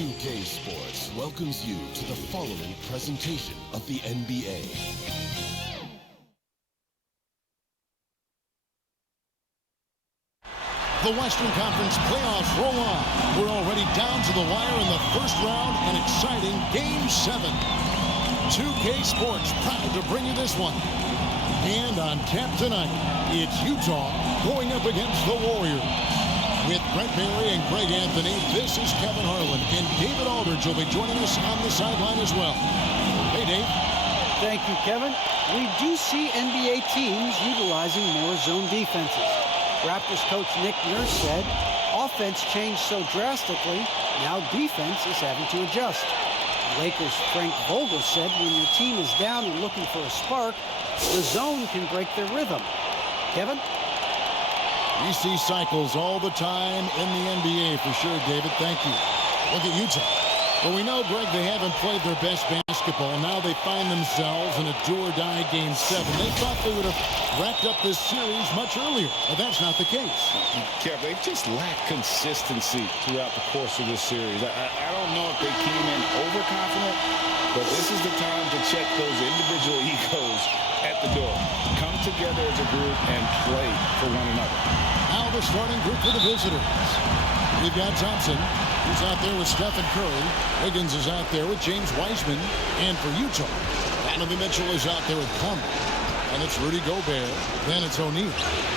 2K Sports welcomes you to the following presentation of the NBA. The Western Conference playoffs roll on. We're already down to the wire in the first round, an exciting Game 7. 2K Sports proud to bring you this one. And on tap tonight, it's Utah going up against the Warriors. With Brent Barry and Greg Anthony, this is Kevin Harlan, and David Aldridge will be joining us on the sideline as well. Hey, Dave. Thank you, Kevin. We do see NBA teams utilizing more zone defenses. Raptors coach Nick Nurse said, offense changed so drastically, now defense is having to adjust. Lakers Frank Vogel said when your team is down and looking for a spark, the zone can break their rhythm. Kevin? We see cycles all the time in the NBA for sure, David. Thank you. Look at Utah. Well, we know, Greg, they haven't played their best basketball. Now they find themselves in a do-or-die Game 7. They thought they would have wrapped up this series much earlier, but that's not the case. Kev, they've just lacked consistency throughout the course of this series. I don't know if they came in overconfident, but this is the time to check those individual egos at the door. Come together as a group and play for one another. Now the starting group for the visitors. We've got Thompson, who's out there with Stephen Curry. Wiggins is out there with James Wiseman. And for Utah, Donovan Mitchell is out there with Plumlee. And it's Rudy Gobert. Then it's O'Neal.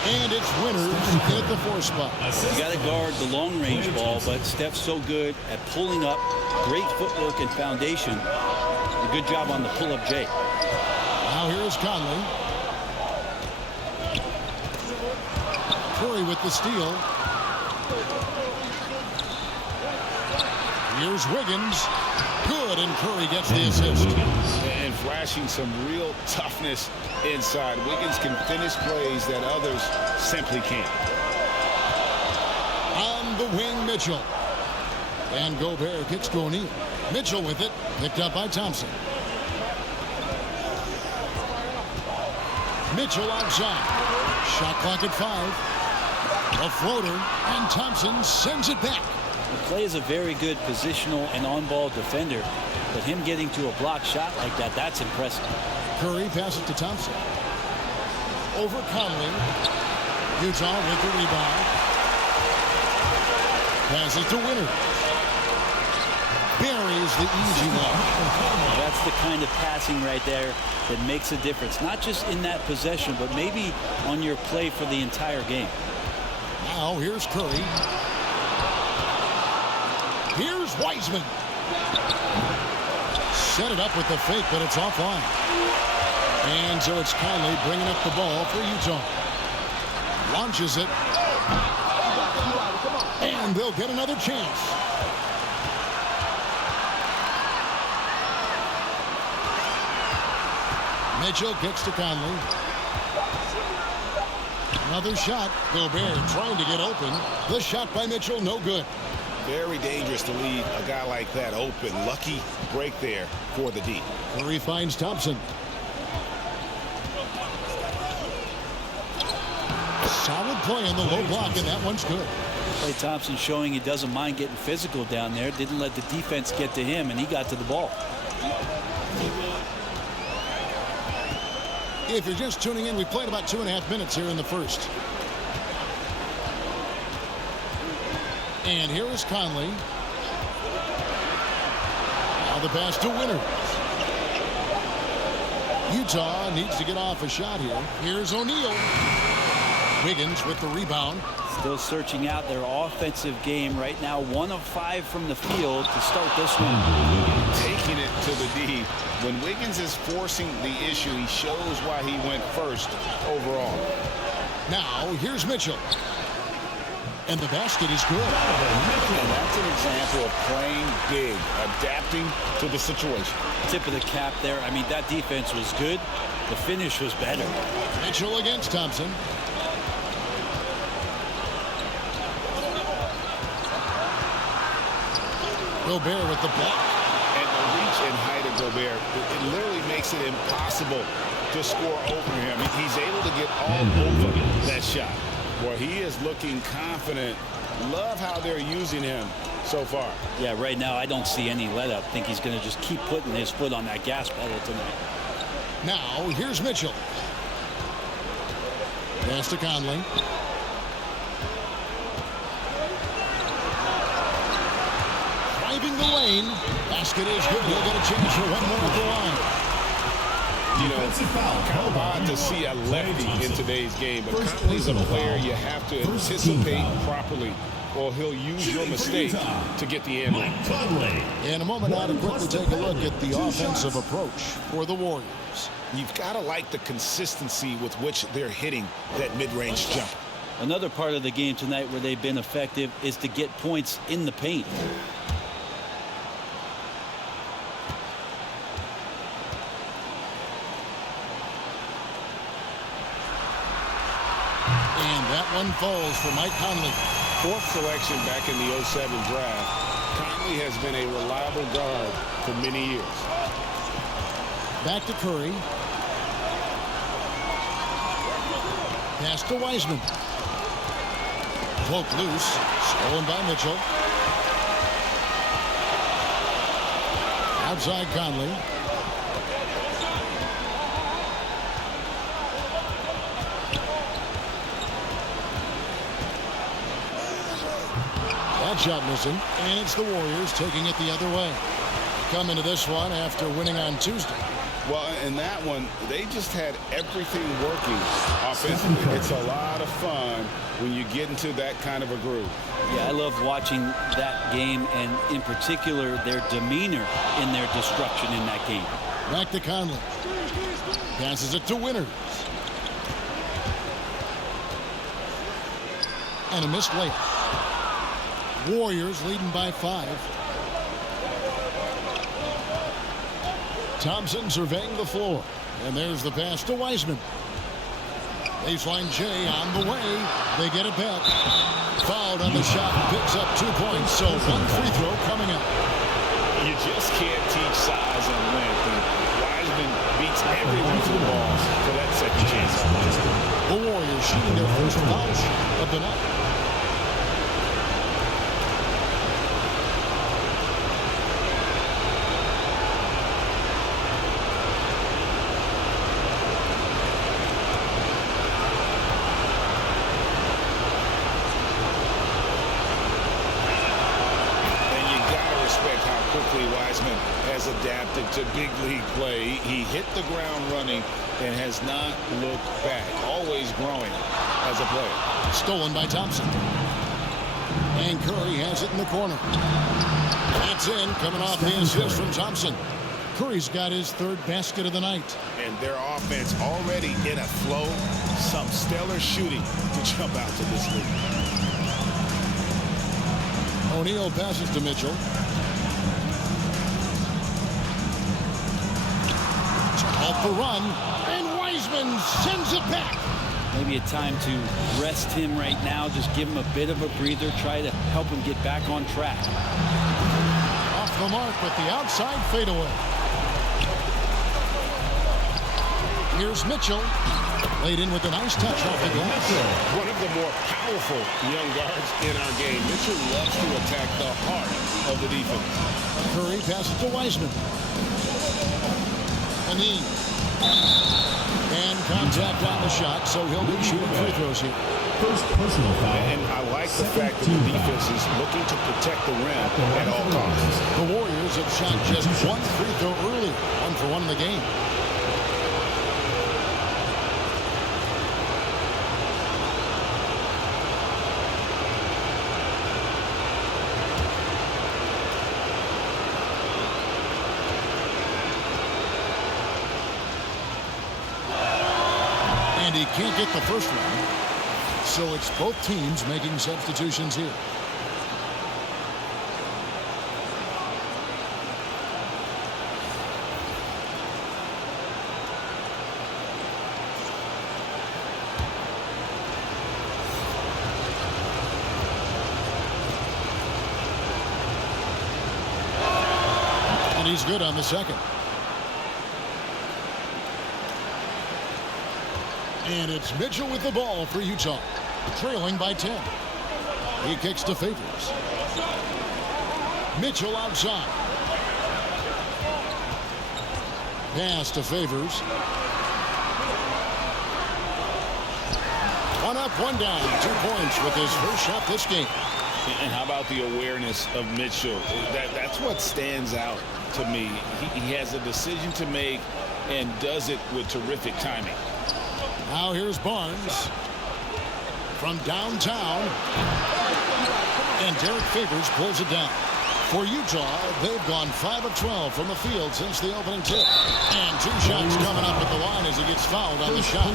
And it's Winters at the 4 spot. You got to guard the long-range ball, but Steph's so good at pulling up. Great footwork and foundation. A good job on the pull-up J. Now here's Conley. Curry with the steal. Here's Wiggins. Good, and Curry gets the assist. And flashing some real toughness inside. Wiggins can finish plays that others simply can't. On the wing, Mitchell. And Gobert kicks to O'Neal. Mitchell with it, picked up by Thompson. Mitchell outside. Shot clock at 5. A floater, and Thompson sends it back. Clay is a very good positional and on-ball defender, but him getting to a block shot like that, that's impressive. Curry passes to Thompson. Over Conley. Utah with the rebound. Passes to Winters. Buries the easy one. That's the kind of passing right there that makes a difference, not just in that possession, but maybe on your play for the entire game. Now here's Curry. Here's Wiseman. Set it up with the fake, but it's offline. And so it's Conley bringing up the ball for Utah. Launches it. And they'll get another chance. Mitchell kicks to Conley. Another shot. Gobert trying to get open. The shot by Mitchell, no good. Very dangerous to leave a guy like that open. Lucky break there for the D. Curry finds Thompson. Solid play in the low block, and that one's good. Klay Thompson showing he doesn't mind getting physical down there. Didn't let the defense get to him, and he got to the ball. If you're just tuning in, we played about 2.5 minutes here in the first. And here is Conley. Now the pass to Winters. Utah needs to get off a shot here. Here's O'Neal. Wiggins with the rebound. Still searching out their offensive game right now. 1 of 5 from the field to start this one. Taking it to the D. When Wiggins is forcing the issue, he shows why he went first overall. Now here's Mitchell. And the basket is good. And that's an example of playing big, adapting to the situation. Tip of the cap there. I mean, that defense was good. The finish was better. Mitchell against Thompson. Gobert with the block. And the reach and height of Gobert, it literally makes it impossible to score over him. He's able to get all over that shot. Well, he is looking confident. Love how they're using him so far. Yeah, right now I don't see any let up. I think he's going to just keep putting his foot on that gas pedal tonight. Now, here's Mitchell. Pass to Conley. Driving the lane. Basket is good. He'll get a chance for one more at the line. You know, kind of odd to see a lefty in today's game, but Conley's a player you have to anticipate properly, or he'll use your mistake to get the end. In a moment now to quickly take a look at the offensive approach for the Warriors. You've got to like the consistency with which they're hitting that mid-range jumper. Another part of the game tonight where they've been effective is to get points in the paint. And that one falls for Mike Conley. Fourth selection back in the 07 draft. Conley has been a reliable guard for many years. Back to Curry. Pass to Wiseman. Cloak loose. Stolen by Mitchell. Outside Conley. That shot missing, and it's the Warriors taking it the other way. Come into this one after winning on Tuesday. Well, in that one, they just had everything working offensively. It's a lot of fun when you get into that kind of a groove. Yeah, I love watching that game, and in particular, their demeanor in their destruction in that game. Back to Conley. Passes it to Winters. And a missed layup. Warriors leading by 5. Thompson surveying the floor. And there's the pass to Wiseman. Baseline J on the way. They get it back. Fouled on the shot. Picks up 2 points. So one free throw coming up. You just can't teach size and length. And Wiseman beats everyone to the ball for that second chance. The Warriors shooting their first foul shot of the night. Wiseman has adapted to big league play. He hit the ground running and has not looked back. Always growing as a player. Stolen by Thompson. And Curry has it in the corner. That's in, coming off the assist from Thompson. Curry's got his third basket of the night. And their offense already in a flow. Some stellar shooting to jump out to this league. O'Neal passes to Mitchell. Off the run, and Wiseman sends it back. Maybe a time to rest him right now. Just give him a bit of a breather. Try to help him get back on track. Off the mark with the outside fadeaway. Here's Mitchell. Laid in with a nice touch off the glass. One of the more powerful young guards in our game. Mitchell loves to attack the heart of the defense. Curry passes to Wiseman. And contact on the shot, so he'll be shooting free throws here. First personal foul. And I like the fact that the defense is looking to protect the rim at all costs. The Warriors have shot just one free throw earlier, 1 for 1 in the game. He can't get the first one, so it's both teams making substitutions here. And he's good on the second. And it's Mitchell with the ball for Utah, trailing by 10. He kicks to Favors. Mitchell outside. Pass to Favors. One up, one down. 2 points with his first shot this game. And how about the awareness of Mitchell? That's what stands out to me. He has a decision to make and does it with terrific timing. Now here's Barnes from downtown. And Derek Favors pulls it down. For Utah, they've gone 5 of 12 from the field since the opening tip. And 2 shots coming up at the line as he gets fouled on the shot.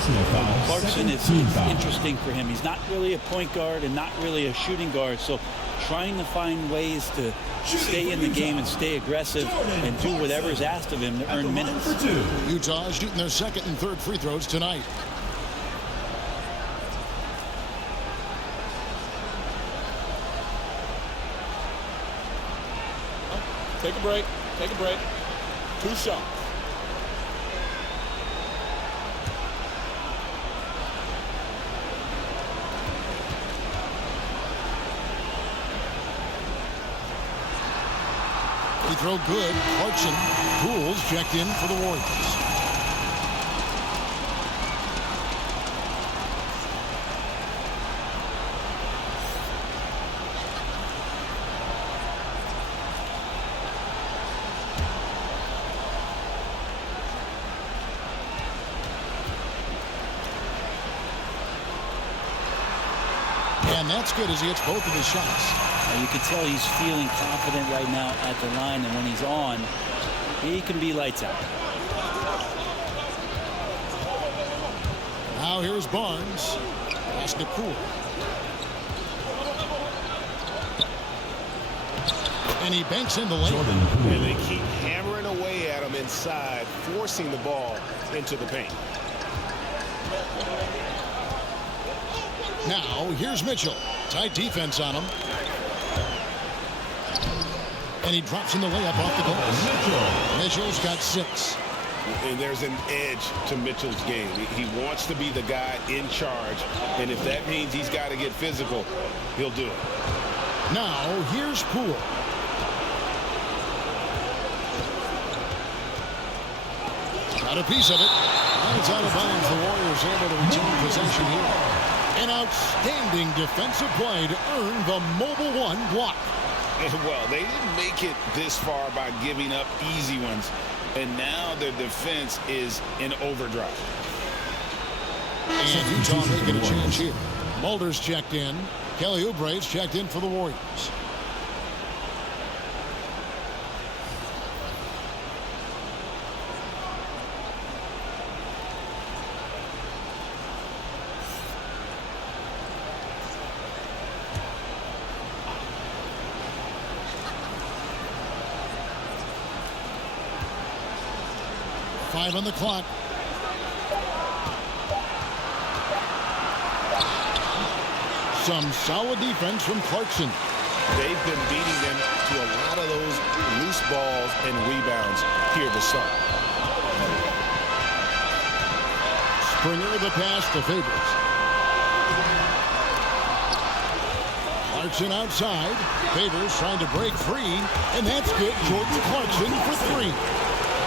Clarkson is interesting for him. He's not really a point guard and not really a shooting guard. So trying to find ways to stay in the game and stay aggressive and do whatever's asked of him to earn minutes. Utah is shooting their second and third free throws tonight. Take a break. Take a break. 2 shots. Free throw good. Clarkson. Pools checked in for the Warriors. And that's good as he hits both of his shots. You can tell he's feeling confident right now at the line, and when he's on, he can be lights out. Now here's Barnes. Pass to Poole. And he banks in the lane. And they keep hammering away at him inside, forcing the ball into the paint. Now, here's Mitchell. Tight defense on him. And he drops in the layup off the glass. Mitchell's got 6. And there's an edge to Mitchell's game. He wants to be the guy in charge. And if that means he's got to get physical, he'll do it. Now, here's Poole. Got a piece of it. And it's out of bounds. The Warriors able to retain possession here. An outstanding defensive play to earn the Mobile One block. Well, they didn't make it this far by giving up easy ones. And now their defense is in overdrive. And Utah making a change here. Mulder's checked in. Kelly Oubre's checked in for the Warriors. Five on the clock. Some solid defense from Clarkson. They've been beating them to a lot of those loose balls and rebounds here to start. Springer the pass to Favors. Clarkson outside. Favors trying to break free. And that's good. Jordan Clarkson for 3.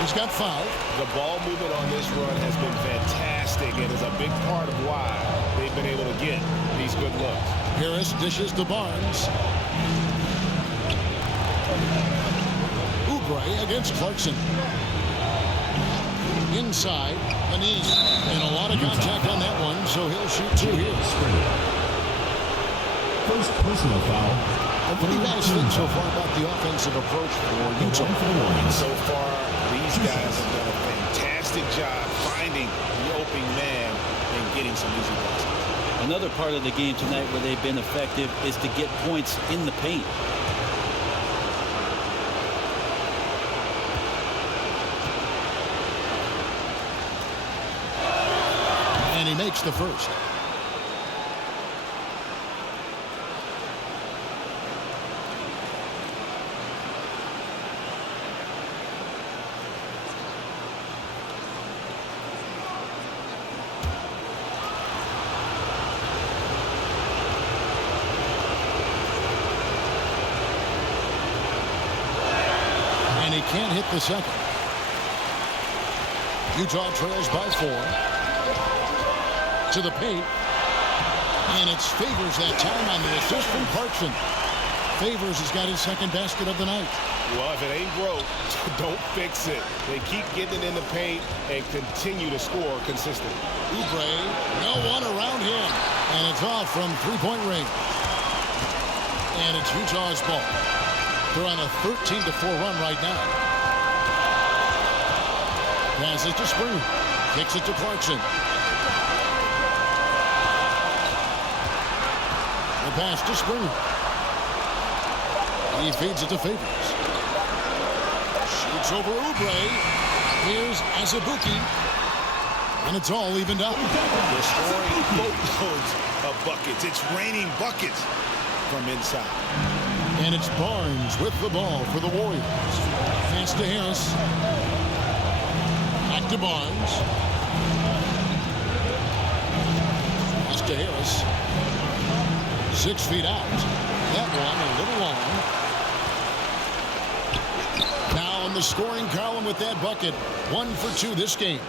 He's got 5. The ball movement on this run has been fantastic and is a big part of why they've been able to get these good looks. Harris dishes to Barnes. Oubre against Clarkson. Inside, Panini. And a lot of contact on that one, so he'll shoot 2 here. First personal foul. What do you guys think so far about the offensive approach for Utah? And so far, these guys have done a fantastic job finding the opening man and getting some easy baskets. Another part of the game tonight where they've been effective is to get points in the paint. And he makes the first. And he can't hit the second. Utah trails by 4. To the paint. And it's Favors that time on the assist from Clarkson. Favors has got his second basket of the night. Well, if it ain't broke, don't fix it. They keep getting it in the paint and continue to score consistently. Oubre, no one around him. And it's off from three-point range. And it's Utah's ball. They're on a 13-4 run right now. Pass it to Springer. Kicks it to Clarkson. The pass to Springer. He feeds it to Favors. Shoots over Oubre. Here's Azubuike. And it's all evened up. They're scoring boatloads of buckets. It's raining buckets from inside. And it's Barnes with the ball for the Warriors. Pass to Harris. Back to Barnes. Pass to Harris. 6 feet out. That one a little long. Now in the scoring column with that bucket. 1 for 2 this game.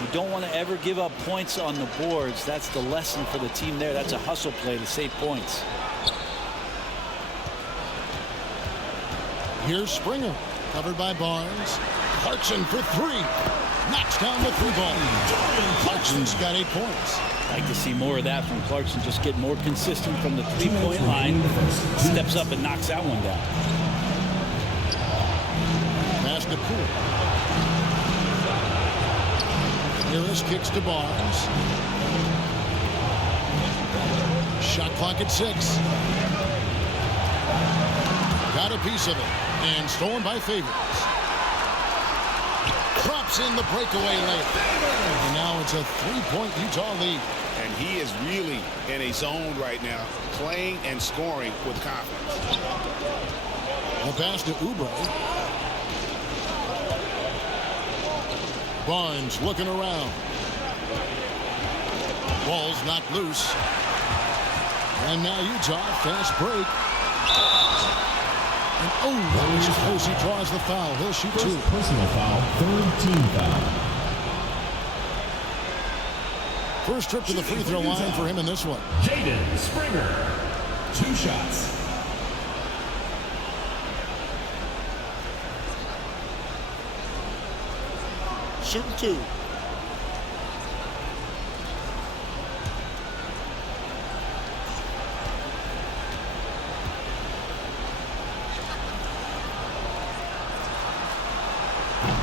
You don't want to ever give up points on the boards. That's the lesson for the team there. That's a hustle play to save points. Here's Springer. Covered by Barnes. Clarkson for 3. Knocks down the 3-ball. Clarkson's got 8 points. Like to see more of that from Clarkson. Just get more consistent from the 3-point line. Steps up and knocks that one down. Pass to Poole. Harris kicks to Barnes. Shot clock at 6. Got a piece of it. And stolen by Favors. Drops in the breakaway layup. And now it's a 3-point Utah lead. And he is really in a zone right now, playing and scoring with confidence. The pass to Oubre. Barnes looking around. Ball's knocked loose. And now Utah, fast break. And that was Posey draws the foul. He'll shoot 2. Personal foul, 3rd team foul. First trip to the free throw line for him in this one. Jaden Springer, 2 shots. Shooting 2.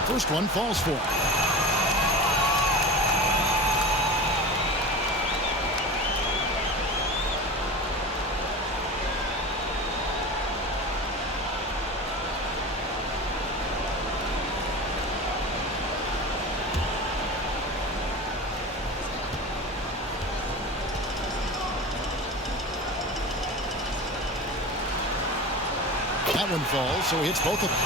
First one falls for him. That one falls, so he hits both of them.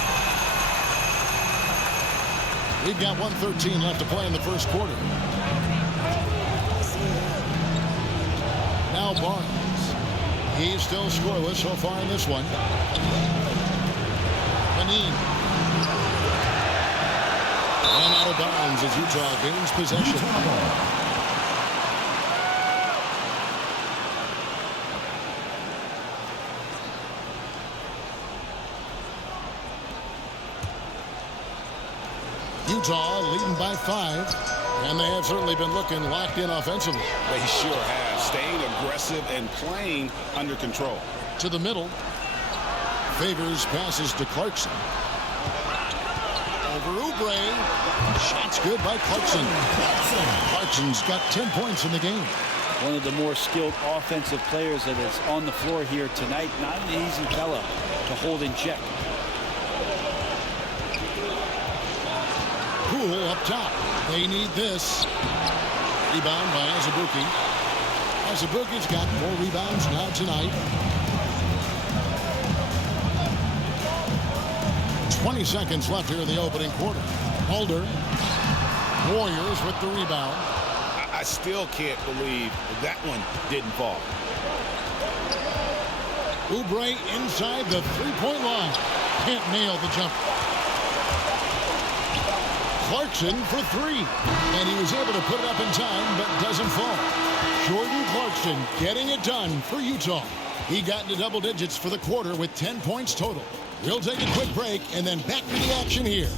We've got 1:13 left to play in the first quarter. Now Barnes. He's still scoreless so far in this one. Panine. And out of bounds as Utah gains possession. Utah leading by 5, and they have certainly been looking locked in offensively. They sure have, staying aggressive and playing under control. To the middle. Favors passes to Clarkson. Over Oubre. Shots good by Clarkson. Clarkson's got 10 points in the game. One of the more skilled offensive players that is on the floor here tonight. Not an easy fella to hold in check. Poole up top. They need this. Rebound by Azubuike. Azubuike's got 4 rebounds now tonight. 20 seconds left here in the opening quarter. Mulder. Warriors with the rebound. I still can't believe that one didn't fall. Oubre inside the 3-point line. Can't nail the jumper. Clarkson for three. And he was able to put it up in time, but doesn't fall. Jordan Clarkson getting it done for Utah. He got into double digits for the quarter with 10 points total. We'll take a quick break and then back to the action here.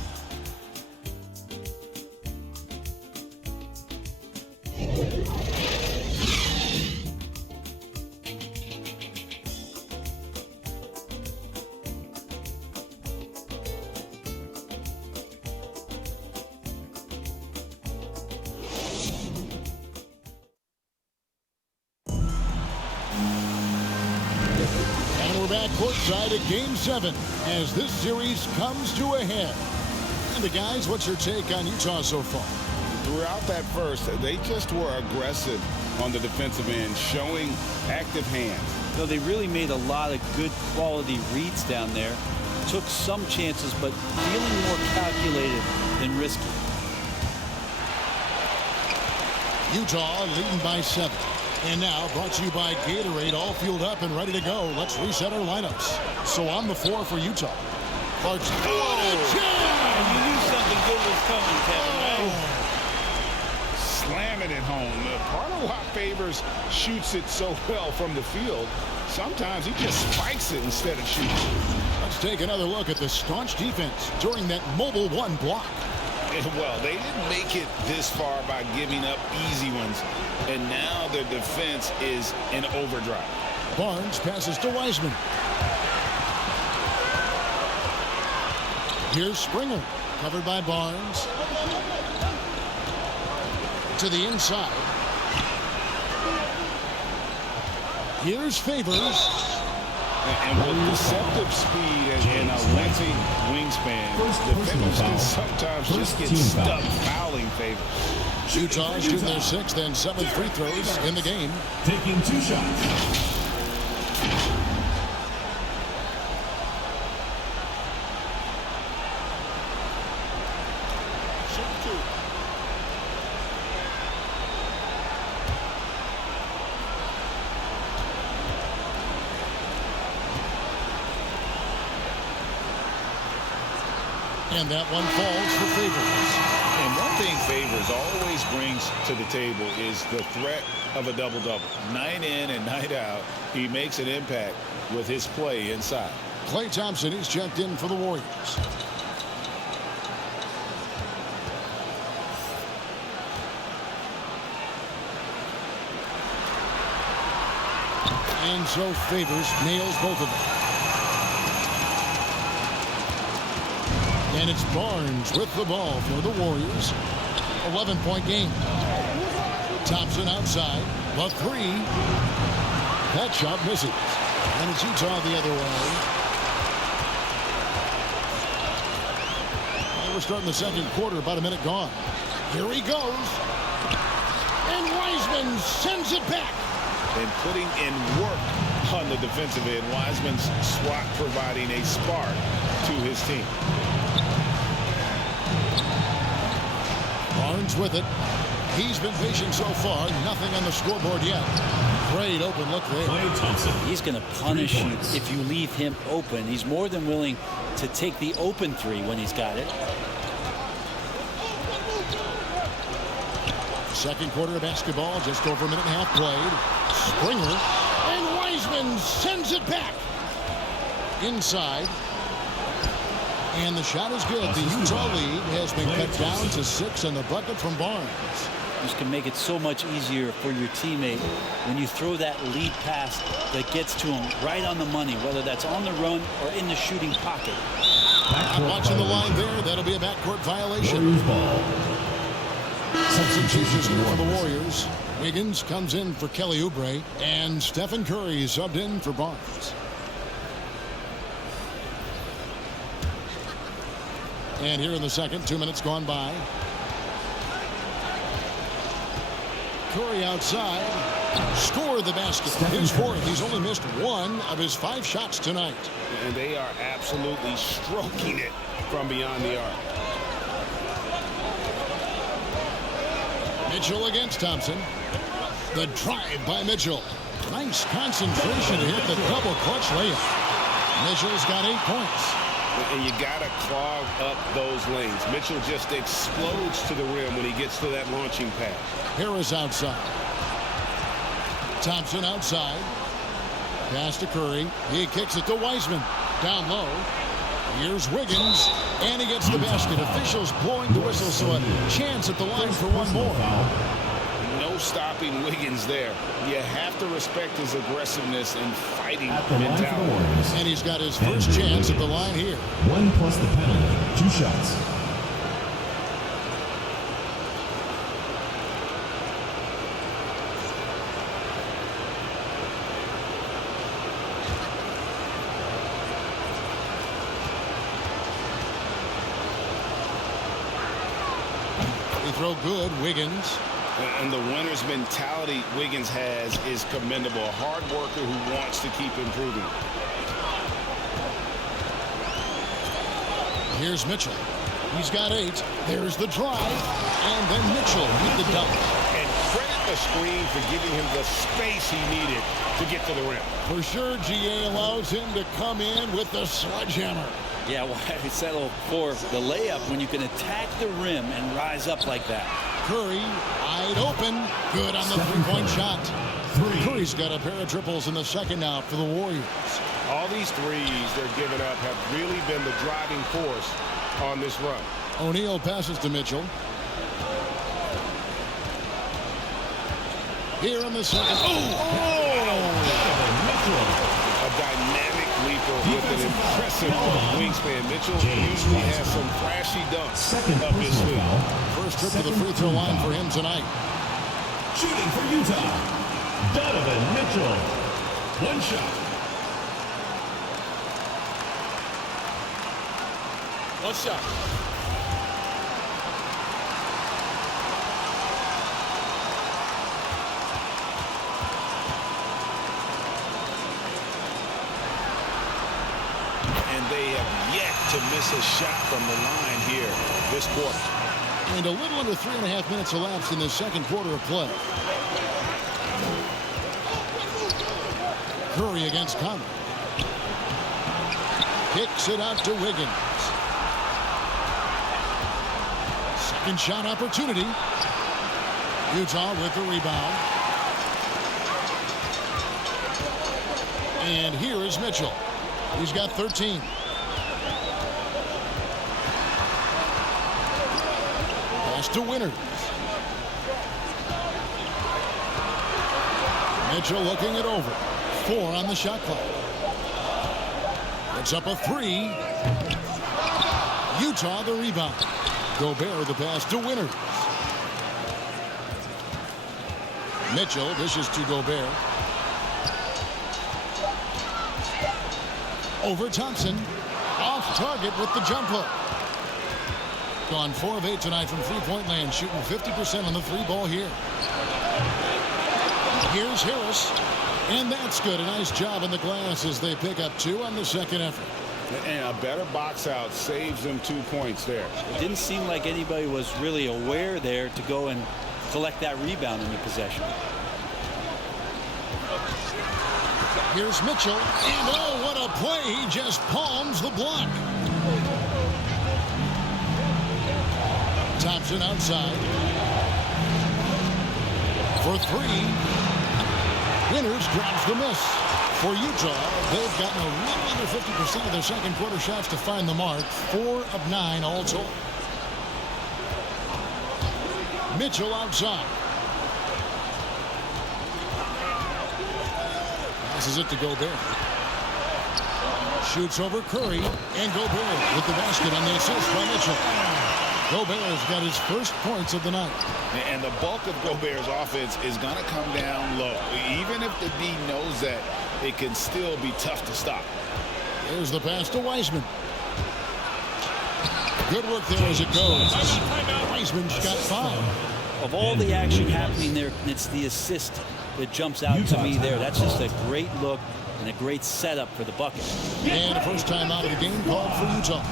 Back courtside at Game 7 as this series comes to a head. And the guys, what's your take on Utah so far? Throughout that first, they just were aggressive on the defensive end, showing active hands. So they really made a lot of good quality reads down there. Took some chances, but feeling more calculated than risky. Utah leading by 7. And now, brought to you by Gatorade, all fueled up and ready to go. Let's reset our lineups. So on the floor for Utah. Clarkson. You knew something good was coming, Kevin, right? Slamming it home. Part of why Favors shoots it so well from the field. Sometimes he just spikes it instead of shooting. Let's take another look at the staunch defense during that mobile one block. Well, they didn't make it this far by giving up easy ones, and now their defense is in overdrive. Barnes passes to Wiseman. Here's Springer, covered by Barnes. To the inside. Here's Favors. And with deceptive speed and a lengthy wingspan, defenders can sometimes just get stuck fouling Favors. Utah shooting their 6th and 7th free throws in the game. Taking 2 shots. And that one falls for Favors. And one thing Favors always brings to the table is the threat of a double-double. Night in and night out, he makes an impact with his play inside. Klay Thompson is checked in for the Warriors. And so Favors nails both of them. And it's Barnes with the ball for the Warriors. 11-point game. Thompson outside. The three. That shot misses. And it's Utah the other way. And we're starting the second quarter, about a minute gone. Here he goes. And Wiseman sends it back. And putting in work on the defensive end. Wiseman's swat providing a spark to his team. Barnes with it. He's been patient so far. Nothing on the scoreboard yet. Great open look there. Klay Thompson. He's going to punish you if you leave him open. He's more than willing to take the open three when he's got it. Second quarter of basketball, just over a minute and a half played. Springer, and Wiseman sends it back. Inside. And the shot is good. The Utah lead has been cut down to 6 and the bucket from Barnes. This can make it so much easier for your teammate when you throw that lead pass that gets to him right on the money, whether that's on the run or in the shooting pocket. I'm watching the line there. That'll be a backcourt violation. Warriors ball. Substitutions here for the Warriors. Wiggins comes in for Kelly Oubre, and Stephen Curry subbed in for Barnes. And here in the second, 2 minutes gone by. Curry outside. Scored the basket. His fourth. He's only missed 1 of his 5 shots tonight. And they are absolutely stroking it from beyond the arc. Mitchell against Thompson. The drive by Mitchell. Nice concentration to hit the double clutch layup. Mitchell's got 8 points. And you got to clog up those lanes. Mitchell just explodes to the rim when he gets to that launching pass. Harris outside. Thompson outside. Pass to Curry. He kicks it to Wiseman. Down low. Here's Wiggins. And he gets the basket. Officials blowing the whistle, so a chance at the line for one more. No stopping Wiggins there. You have to respect his aggressiveness and fighting mentality. And he's got his first chance at the line here. 1 plus the penalty. 2 shots. They throw good. Wiggins. And the winner's mentality Wiggins has is commendable. A hard worker who wants to keep improving. Here's Mitchell. He's got 8. There's the drive. And then Mitchell with the dunk. And credit the screen for giving him the space he needed to get to the rim. For sure, GA allows him to come in with the sledgehammer. Yeah, why settle for the layup when you can attack the rim and rise up like that? Curry, wide open. Good on the three-point shot. Curry's got a pair of triples in the second now for the Warriors. All these threes they're giving up have really been the driving force on this run. O'Neal passes to Mitchell. Here in the second. A dynamic leaper with an impressive wingspan. Mitchell usually has some flashy dunks up his sleeve. First trip to the free throw line for him tonight. Shooting for Utah, Donovan Mitchell. 1 shot. 1 shot. And they have yet to miss a shot from the line here this quarter. And a little under 3.5 minutes elapsed in the second quarter of play. Curry against Conley. Kicks it out to Wiggins. Second shot opportunity. Utah with the rebound. And here is Mitchell. He's got 13. Pass to Winters. Mitchell looking it over. 4 on the shot clock. It's up a 3. Utah the rebound. Gobert the pass to Winters. Mitchell dishes to Gobert. Over Thompson. Off target with the jump hook. Gone 4 of 8 tonight from three-point land, shooting 50% on the 3-ball here. Here's Harris. And that's good. A nice job in the glass as they pick up 2 on the second effort. And a better box out saves them 2 points there. It didn't seem like anybody was really aware there to go and collect that rebound in the possession. Here's Mitchell. And oh, what a play. He just palms the block. Thompson outside. For 3. Winters grabs the miss. For Utah, they've gotten a little under 50% of their second quarter shots to find the mark. 4 of 9 all told. Mitchell outside. Passes it to Gobert. Shoots over Curry. And Gobert with the basket on the assist by Mitchell. Gobert's got his first points of the night. And the bulk of Gobert's offense is going to come down low. Even if the D knows that, it can still be tough to stop. There's the pass to Wiseman. Good work there as it goes. Wiseman's got 5. Of all the action happening there, it's the assist that jumps out to me there. That's just a great look and a great setup for the bucket. And the first time out of the game called for Utah.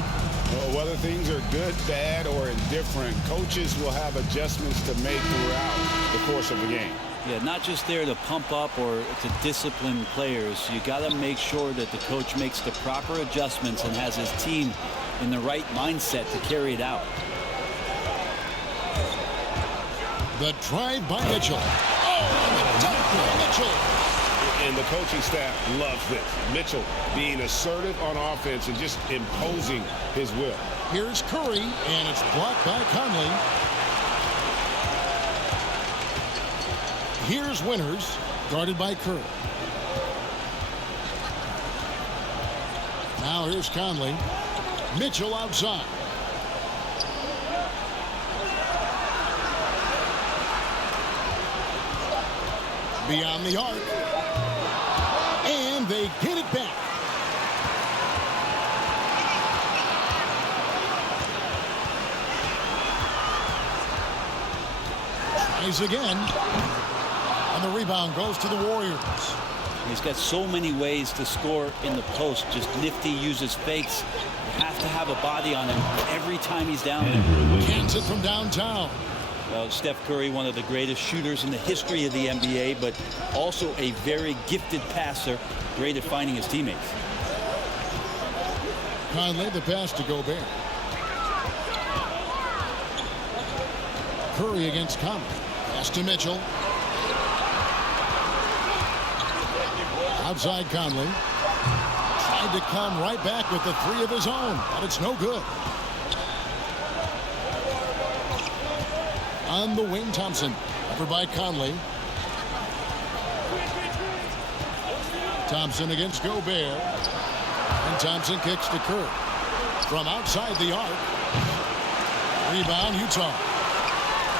Well, whether things are good, bad, or indifferent, coaches will have adjustments to make throughout the course of the game. Yeah, not just there to pump up or to discipline players. You got to make sure that the coach makes the proper adjustments and has his team in the right mindset to carry it out. The drive by Mitchell. Oh, and the dunk by Mitchell. And the coaching staff loves this. Mitchell being assertive on offense and just imposing his will. Here's Curry, and it's blocked by Conley. Here's Winters, guarded by Curry. Now here's Conley. Mitchell outside. Beyond the arc. And they get it back. Tries again. And the rebound goes to the Warriors. He's got so many ways to score in the post. Just nifty, uses fakes. You have to have a body on him every time he's down there. Cans it from downtown. Well, Steph Curry, one of the greatest shooters in the history of the NBA, but also a very gifted passer, great at finding his teammates. Conley, the pass to Gobert. Curry against Conley. Pass to Mitchell. Outside Conley. Tried to come right back with the three of his own, but it's no good. On the wing, Thompson. Over by Conley. Thompson against Gobert. And Thompson kicks to Curry. From outside the arc. Rebound, Utah.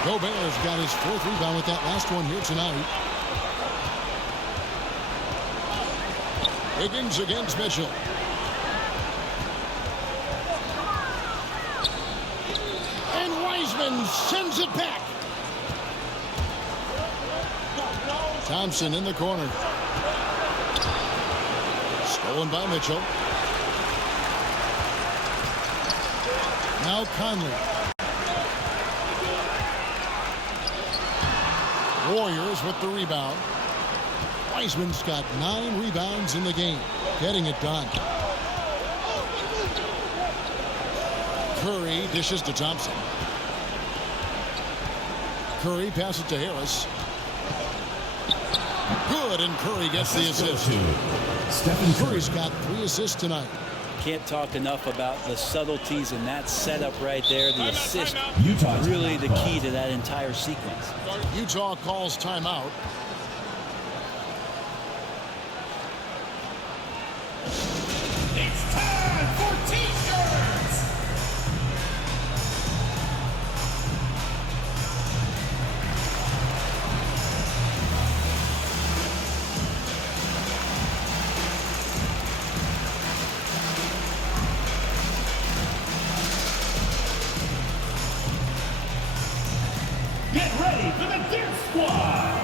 Gobert's got his fourth rebound with that last one here tonight. Higgins against Mitchell. And Wiseman sends it back. Thompson in the corner. Stolen by Mitchell. Now Conley. Warriors with the rebound. Wiseman's got 9 rebounds in the game. Getting it done. Curry dishes to Thompson. Curry passes to Harris. Good, and Curry gets the assist. Curry's got 3 assists tonight. Can't talk enough about the subtleties in that setup right there. The assist, really the key to that entire sequence. Utah calls timeout. It's time for T-shirts! Get ready for the Dance Squad!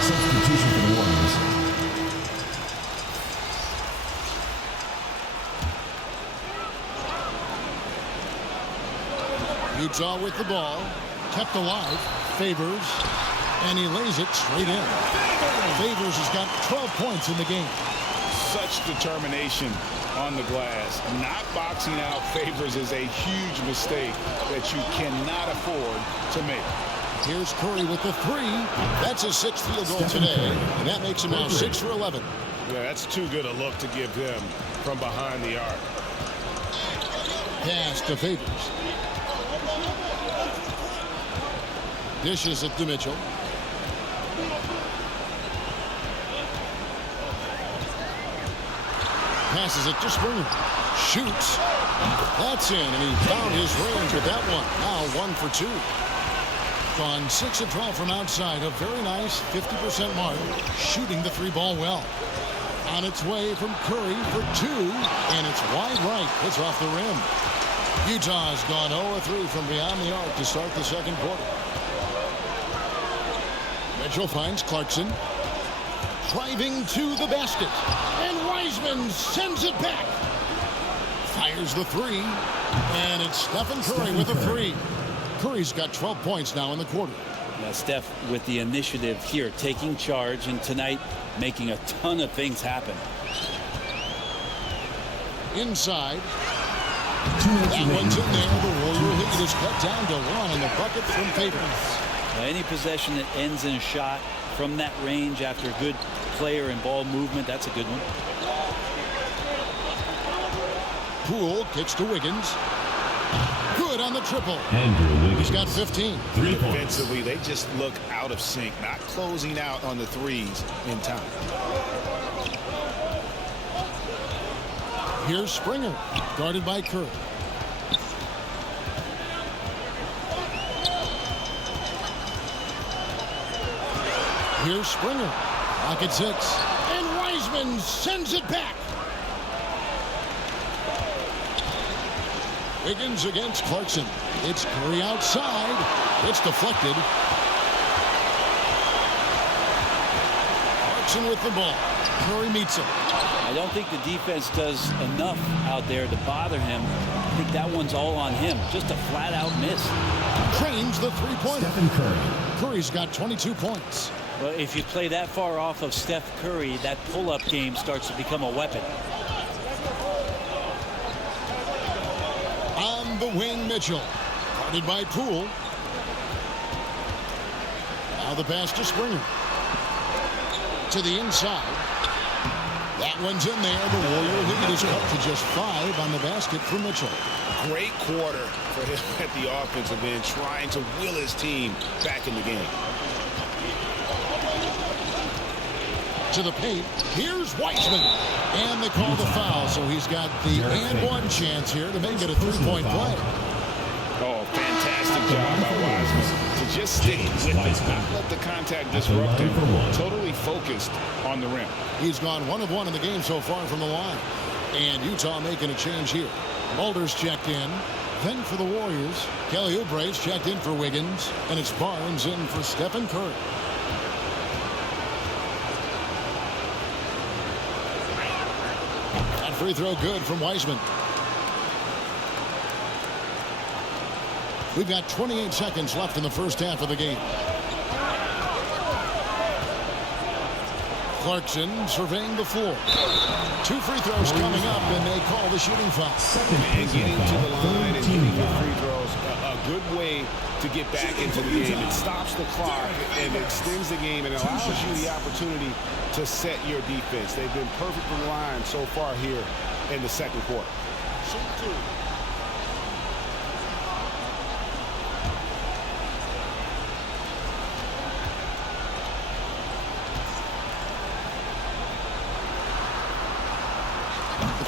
Substitution for the Warriors. Utah with the ball. Kept alive. Favors. And he lays it straight in. Favors has got 12 points in the game. Such determination on the glass. Not boxing out Favors is a huge mistake that you cannot afford to make. Here's Curry with the 3. That's his 6th field goal today. And that makes him now 6 for 11. Yeah, that's too good a look to give him from behind the arc. Pass to Favors. Dishes it to Mitchell. Passes it to Springer. Shoots. That's in, and he found his range with that one. Now 1 for 2. Gone 6 of 12 from outside. A very nice 50% mark. Shooting the 3-ball well. On its way from Curry for 2. And it's wide right. It's off the rim. Utah's gone 0-3 from beyond the arc to start the second quarter. Mitchell finds Clarkson. driving to the basket. And Wiseman sends it back. Fires the three. And it's Stephen Curry with a three. Curry's got 12 points now in the quarter. Now Steph with the initiative here, taking charge, and tonight making a ton of things happen. Inside. That one's in there. The Warrior lead is cut down to one, and the bucket from Favors. Any possession that ends in a shot from that range after a good player and ball movement, that's a good one. Poole kicks to Wiggins. Good on the triple. Andrew Wiggins. He's got 15. Defensively, they just look out of sync, not closing out on the threes in time. Here's Springer, guarded by Kerr. Here's Springer. Pocket 6. And Wiseman sends it back. Wiggins against Clarkson. It's Curry outside. It's deflected. Clarkson with the ball. Curry meets him. I don't think the defense does enough out there to bother him. I think that one's all on him. Just a flat-out miss. Trains the three-pointer. Stephen Curry. Curry's got 22 points. Well, if you play that far off of Steph Curry, that pull-up game starts to become a weapon. On the wing, Mitchell. Guarded by Poole. Now the pass to Springer. To the inside. That one's in there. The Warrior lead is up to just 5 on the basket for Mitchell. Great quarter for him at the offensive end, trying to will his team back in the game. To the paint. Here's Wiseman. And they call the foul, so he's got the and one chance here to make it a three-point play. Oh, fantastic job by Wiseman to just stick with it, not let the contact disrupt him. Totally focused on the rim. He's gone 1 of 1 in the game so far from the line. And Utah making a change here. Mulder's checked in. Then for the Warriors, Kelly Oubre's checked in for Wiggins. And it's Barnes in for Stephen Curry. That free throw good from Wiseman. We've got 28 seconds left in the first half of the game. Clarkson surveying the floor. 2 free throws coming up, and they call the shooting foul. And getting to the line and hitting your free throws, a good way to get back into the game. It stops the clock and extends the game and allows you the opportunity to set your defense. They've been perfect from the line so far here in the second quarter.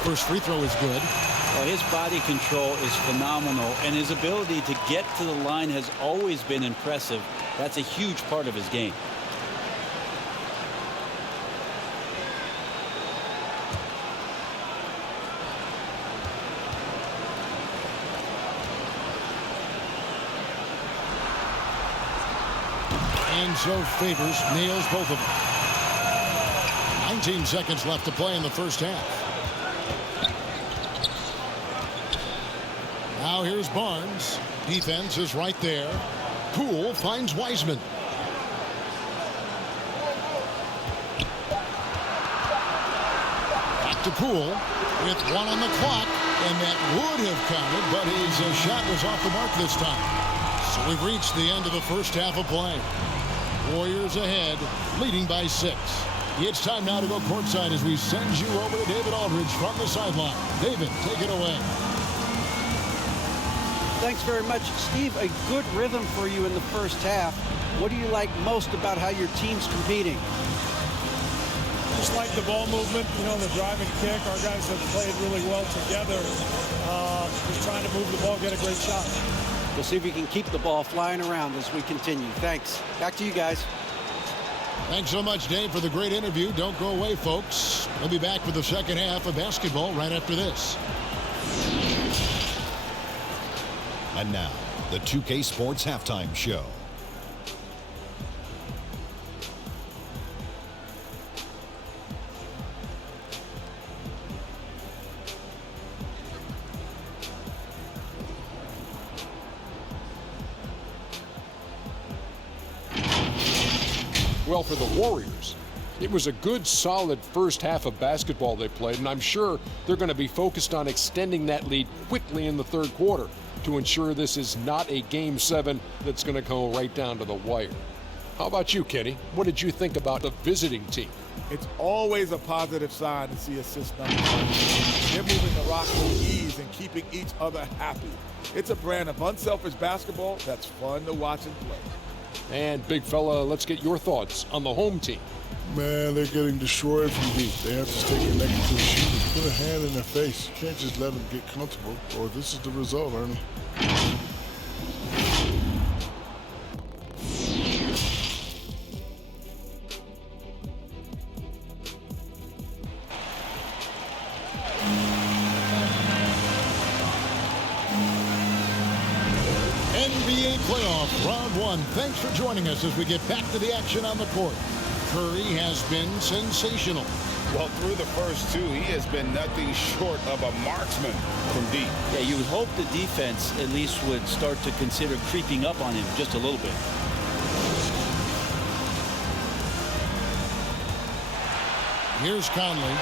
First free throw is good. Well, his body control is phenomenal, and his ability to get to the line has always been impressive. That's a huge part of his game. And so Favors nails both of them. 19 seconds left to play in the first half. Now here's Barnes. Defense is right there. Poole finds Wiseman. Back to Poole with 1 on the clock. And that would have counted, but his shot was off the mark this time. So we've reached the end of the first half of play. Warriors ahead, leading by 6. It's time now to go courtside as we send you over to David Aldridge from the sideline. David, take it away. Thanks very much, Steve. A good rhythm for you in the first half. What do you like most about how your team's competing? Just like the ball movement, you know, the drive and kick. Our guys have played really well together. Just trying to move the ball, get a great shot. We'll see if you can keep the ball flying around as we continue. Thanks. Back to you guys. Thanks so much, Dave, for the great interview. Don't go away, folks. We'll be back for the second half of basketball right after this. And now, the 2K Sports Halftime Show. Well, for the Warriors, it was a good, solid first half of basketball they played, and I'm sure they're going to be focused on extending that lead quickly in the third quarter to ensure this is not a Game 7 that's going to go right down to the wire. How about you, Kenny? What did you think about the visiting team? It's always a positive sign to see assist numbers. They're moving the rock with ease and keeping each other happy. It's a brand of unselfish basketball that's fun to watch and play. And big fella, let's get your thoughts on the home team. Man, they're getting destroyed from deep. They have to stay connected to the shooters. Put a hand in their face. You can't just let them get comfortable, or this is the result, Ernie. NBA playoff round 1. Thanks for joining us as we get back to the action on the court. Curry has been sensational. Well, through the first two, he has been nothing short of a marksman from deep. Yeah, you would hope the defense at least would start to consider creeping up on him just a little bit. Here's Conley.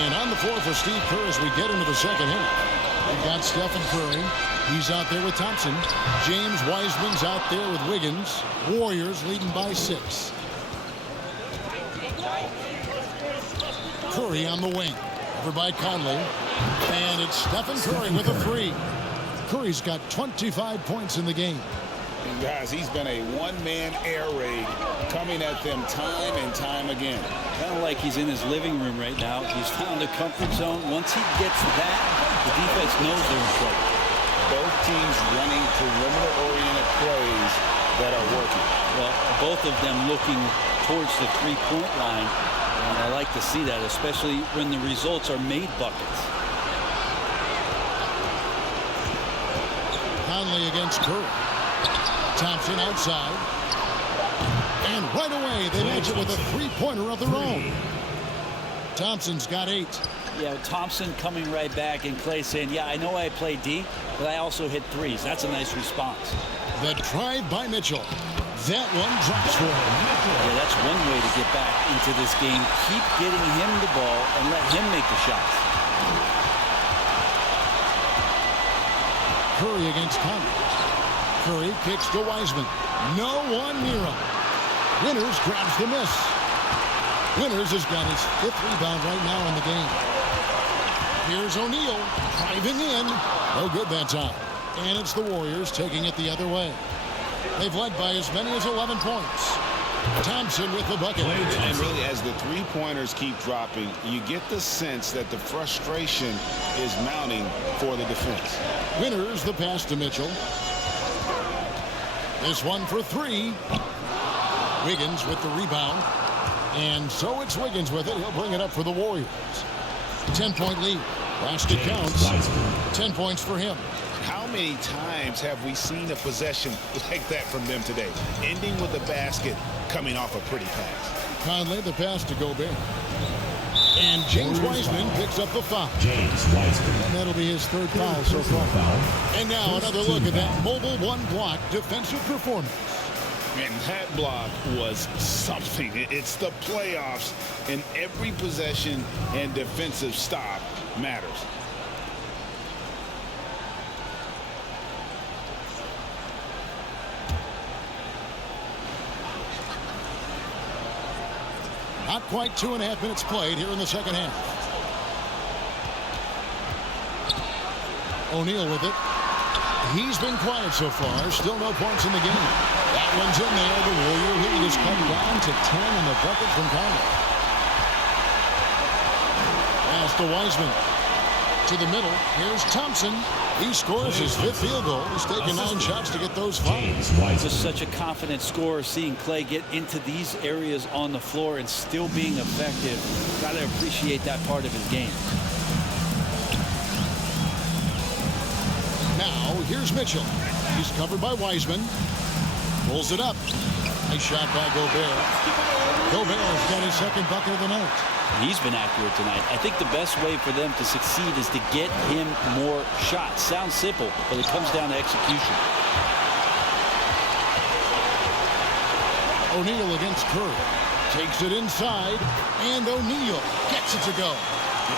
And on the floor for Steve Kerr as we get into the second half. We've got Stephen Curry. He's out there with Thompson. James Wiseman's out there with Wiggins. Warriors leading by 6. Curry on the wing. Over by Conley. And it's Stephen Curry with a 3. Curry's got 25 points in the game. And guys, he's been a one-man air raid coming at them time and time again. Kind of like he's in his living room right now. He's found a comfort zone. Once he gets that, the defense knows they're in trouble. Both teams running perimeter-oriented plays that are working. Well, both of them looking towards the three-point line. And I like to see that, especially when the results are made buckets. Conley against Curry. Thompson outside. And right away, they match it with a three-pointer of their own. Thompson's got 8. Yeah, Thompson coming right back, and Clay saying, yeah, I know I play D, but I also hit threes. That's a nice response. The drive by Mitchell. That one drops for him. Yeah, that's one way to get back into this game. Keep getting him the ball and let him make the shots. Curry against Conley. Curry kicks to Wiseman. No one near him. Winters grabs the miss. Winters has got his 5th rebound right now in the game. Here's O'Neal driving in. No good that time. And it's the Warriors taking it the other way. They've led by as many as 11 points. Thompson with the bucket. And really, as the three-pointers keep dropping, you get the sense that the frustration is mounting for the defense. Winters the pass to Mitchell. This one for 3. Wiggins with the rebound. And so it's Wiggins with it. He'll bring it up for the Warriors. 10-point lead. Basket counts. 10 points for him. How many times have we seen a possession like that from them today? Ending with a basket, coming off a pretty pass. Conley the pass to Gobert. And James Wiseman picks up the foul. James Wiseman. And that'll be his 3rd foul so far. And now another look at that mobile one-block defensive performance. And that block was something. It's the playoffs, and every possession and defensive stop matters. Not quite 2.5 minutes played here in the second half. O'Neal with it. He's been quiet so far. Still no points in the game. That one's in there. The Warrior lead has come down to 10 in the bucket from Conley. Pass to Wiseman. To the middle. Here's Thompson. He scores his 5th field goal. He's taken 9 shots to get those 5. Just such a confident scorer, seeing Clay get into these areas on the floor and still being effective. Got to appreciate that part of his game. Now, here's Mitchell. He's covered by Wiseman. Pulls it up. Nice shot by Gobert. Gobert's got his 2nd bucket of the night. He's been accurate tonight. I think the best way for them to succeed is to get him more shots. Sounds simple, but it comes down to execution. O'Neal against Curry. Takes it inside, and O'Neal gets it to go.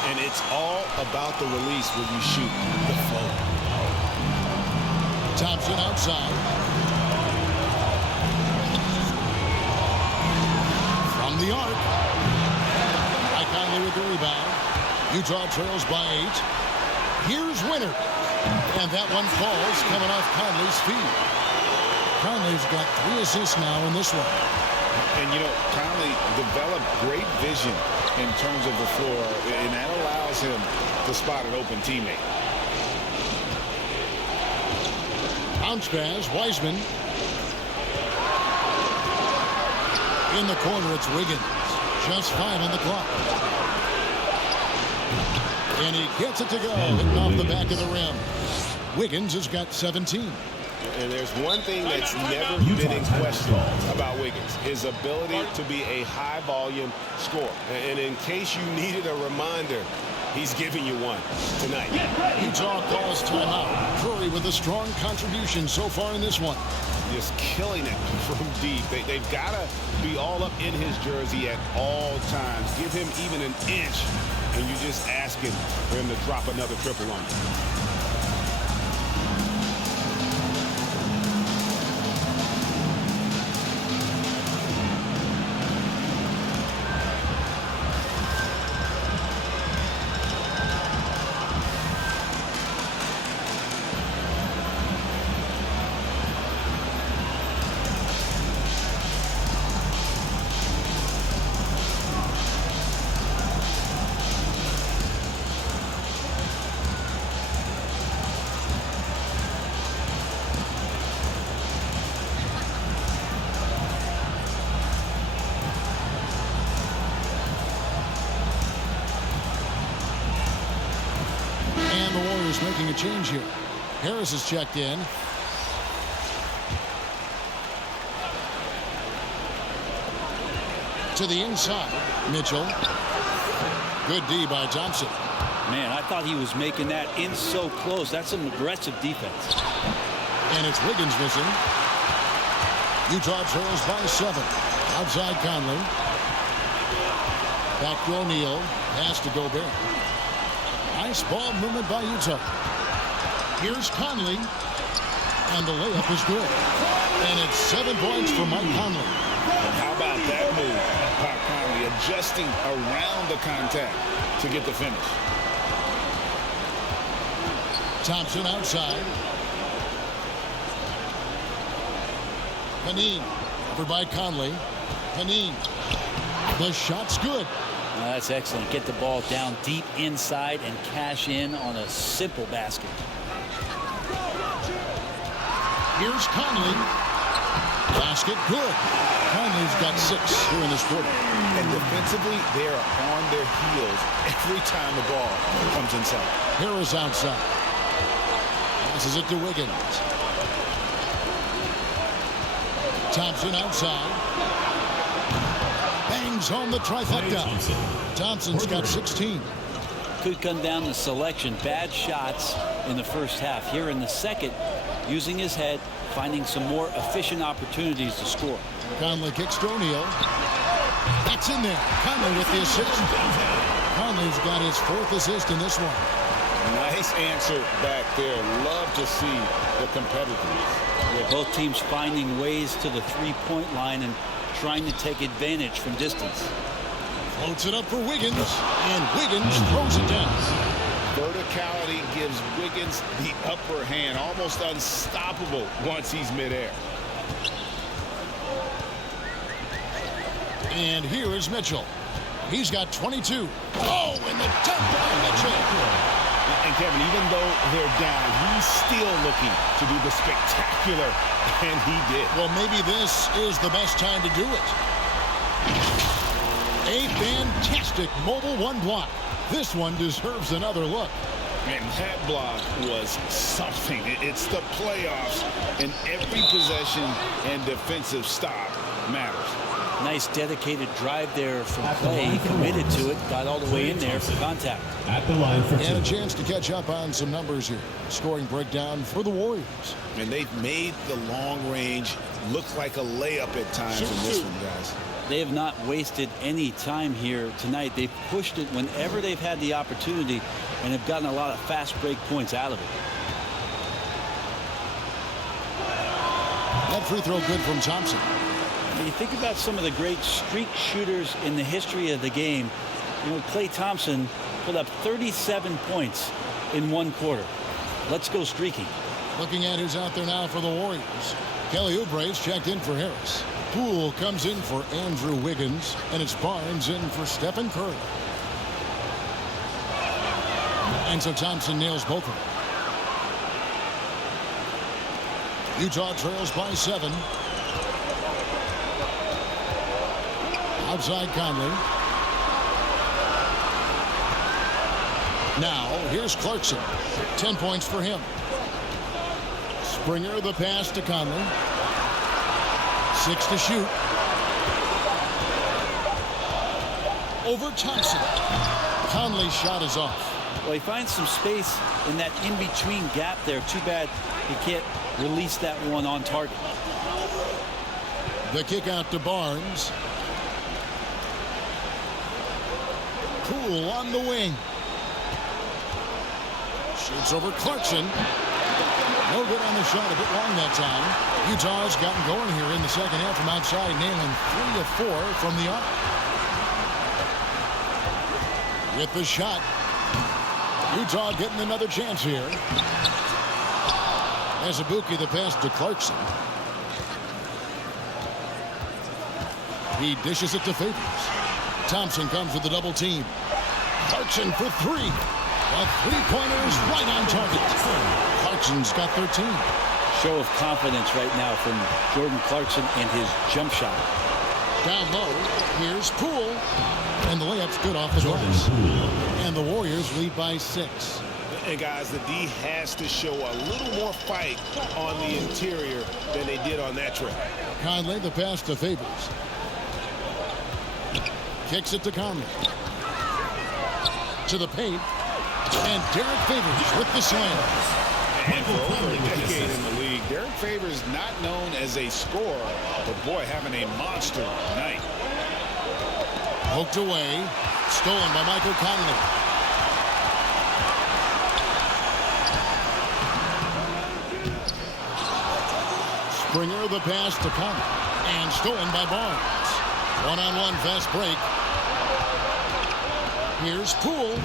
And it's all about the release when you shoot the flow. Thompson outside. From the arc. Mike Conley with the rebound. Utah trails by 8. Here's Winter. And that one falls coming off Conley's feet. Conley's got 3 assists now in this one. And, you know, Conley developed great vision in terms of the floor, and that allows him to spot an open teammate. Bounce pass, Wiseman. In the corner, it's Wiggins. Just 5 on the clock. And he gets it to go, hitting off the back of the rim. Wiggins has got 17. And there's one thing that's never been in question about Wiggins, his ability to be a high-volume scorer. And in case you needed a reminder, he's giving you one tonight. Utah calls timeout. Curry with a strong contribution so far in this one. Just killing it from deep. They've got to be all up in his jersey at all times. Give him even an inch, and you're just asking for him to drop another triple on you. Making a change here. Harris is checked in. To the inside. Mitchell. Good D by Thompson. Man, I thought he was making that in so close. That's some aggressive defense. And it's Wiggins missing. Utah trails by 7. Outside Conley. Back to O'Neal. Pass to Gobert. Nice ball movement by Utah. Here's Conley. And the layup is good. And it's 7 points for Mike Conley. How about that move by Conley, adjusting around the contact to get the finish. Thompson outside. Panine. Covered by Conley. Panine. The shot's good. That's excellent. Get the ball down deep inside and cash in on a simple basket. Here's Conley. Basket good. Conley's got 6 here in this quarter. And defensively, they are on their heels every time the ball comes inside. Harris outside. Passes it to Wiggins. Thompson outside. Bangs home the trifecta. Thompson's got 16. Could come down to selection. Bad shots in the first half. Here in the second, using his head, finding some more efficient opportunities to score. Conley kicks to O'Neal. That's in there. Conley with the assist. Conley's got his 4th assist in this one. Nice answer back there. Love to see the competitiveness. Yeah, both teams finding ways to the three-point line and trying to take advantage from distance. Floats it up for Wiggins, and Wiggins throws it down. Verticality gives Wiggins the upper hand, almost unstoppable once he's midair. And here is Mitchell. He's got 22. Oh, and the dunk by Mitchell. And Kevin, even though they're down, he's still looking to do the spectacular, and he did. Well, maybe this is the best time to do it. A fantastic mobile one block. This one deserves another look. And that block was something. It's the playoffs, and every possession and defensive stop matters. Nice dedicated drive there from Clay. He committed to it, got all the way in there for contact. At the line for 2. And a chance to catch up on some numbers here. Scoring breakdown for the Warriors. And they've made the long range look like a layup at times in this one, guys. They have not wasted any time here tonight. They've pushed it whenever they've had the opportunity and have gotten a lot of fast break points out of it. That free throw good from Thompson. When you think about some of the great streak shooters in the history of the game, you know, Klay Thompson put up 37 points in 1 quarter. Let's go streaking. Looking at who's out there now for the Warriors. Kelly Oubre's checked in for Harris. Poole comes in for Andrew Wiggins, and it's Barnes in for Stephen Curry. And so Thompson nails both of them. Utah trails by 7. Outside Conley. Now, here's Clarkson. 10 points for him. Springer the pass to Conley. 6 to shoot. Over Thompson. Conley's shot is off. Well, he finds some space in that in-between gap there. Too bad he can't release that one on target. The kick out to Barnes. Poole on the wing. Shoots over Clarkson. No good on the shot, a bit long that time. Utah's gotten going here in the second half from outside, nailing 3 of 4 from the arc. With the shot, Utah getting another chance here. As Azubuike the pass to Clarkson. He dishes it to Favors. Thompson comes with the double team. Clarkson for 3. A three-pointer is right on target. Clarkson's got 13. Show of confidence right now from Jordan Clarkson and his jump shot. Down low, here's Poole. And the layup's good off the glass. And the Warriors lead by 6. And guys, the D has to show a little more fight on the interior than they did on that trip. Conley, the pass to Favors. Kicks it to Conley. To the paint. And Derek Favors with the slam. And for over a decade in the league, Derek Favors not known as a scorer, but boy, having a monster night. Poked away. Stolen by Michael Conley. Springer the pass to Conley. And stolen by Barnes. One-on-one fast break. Here's Poole.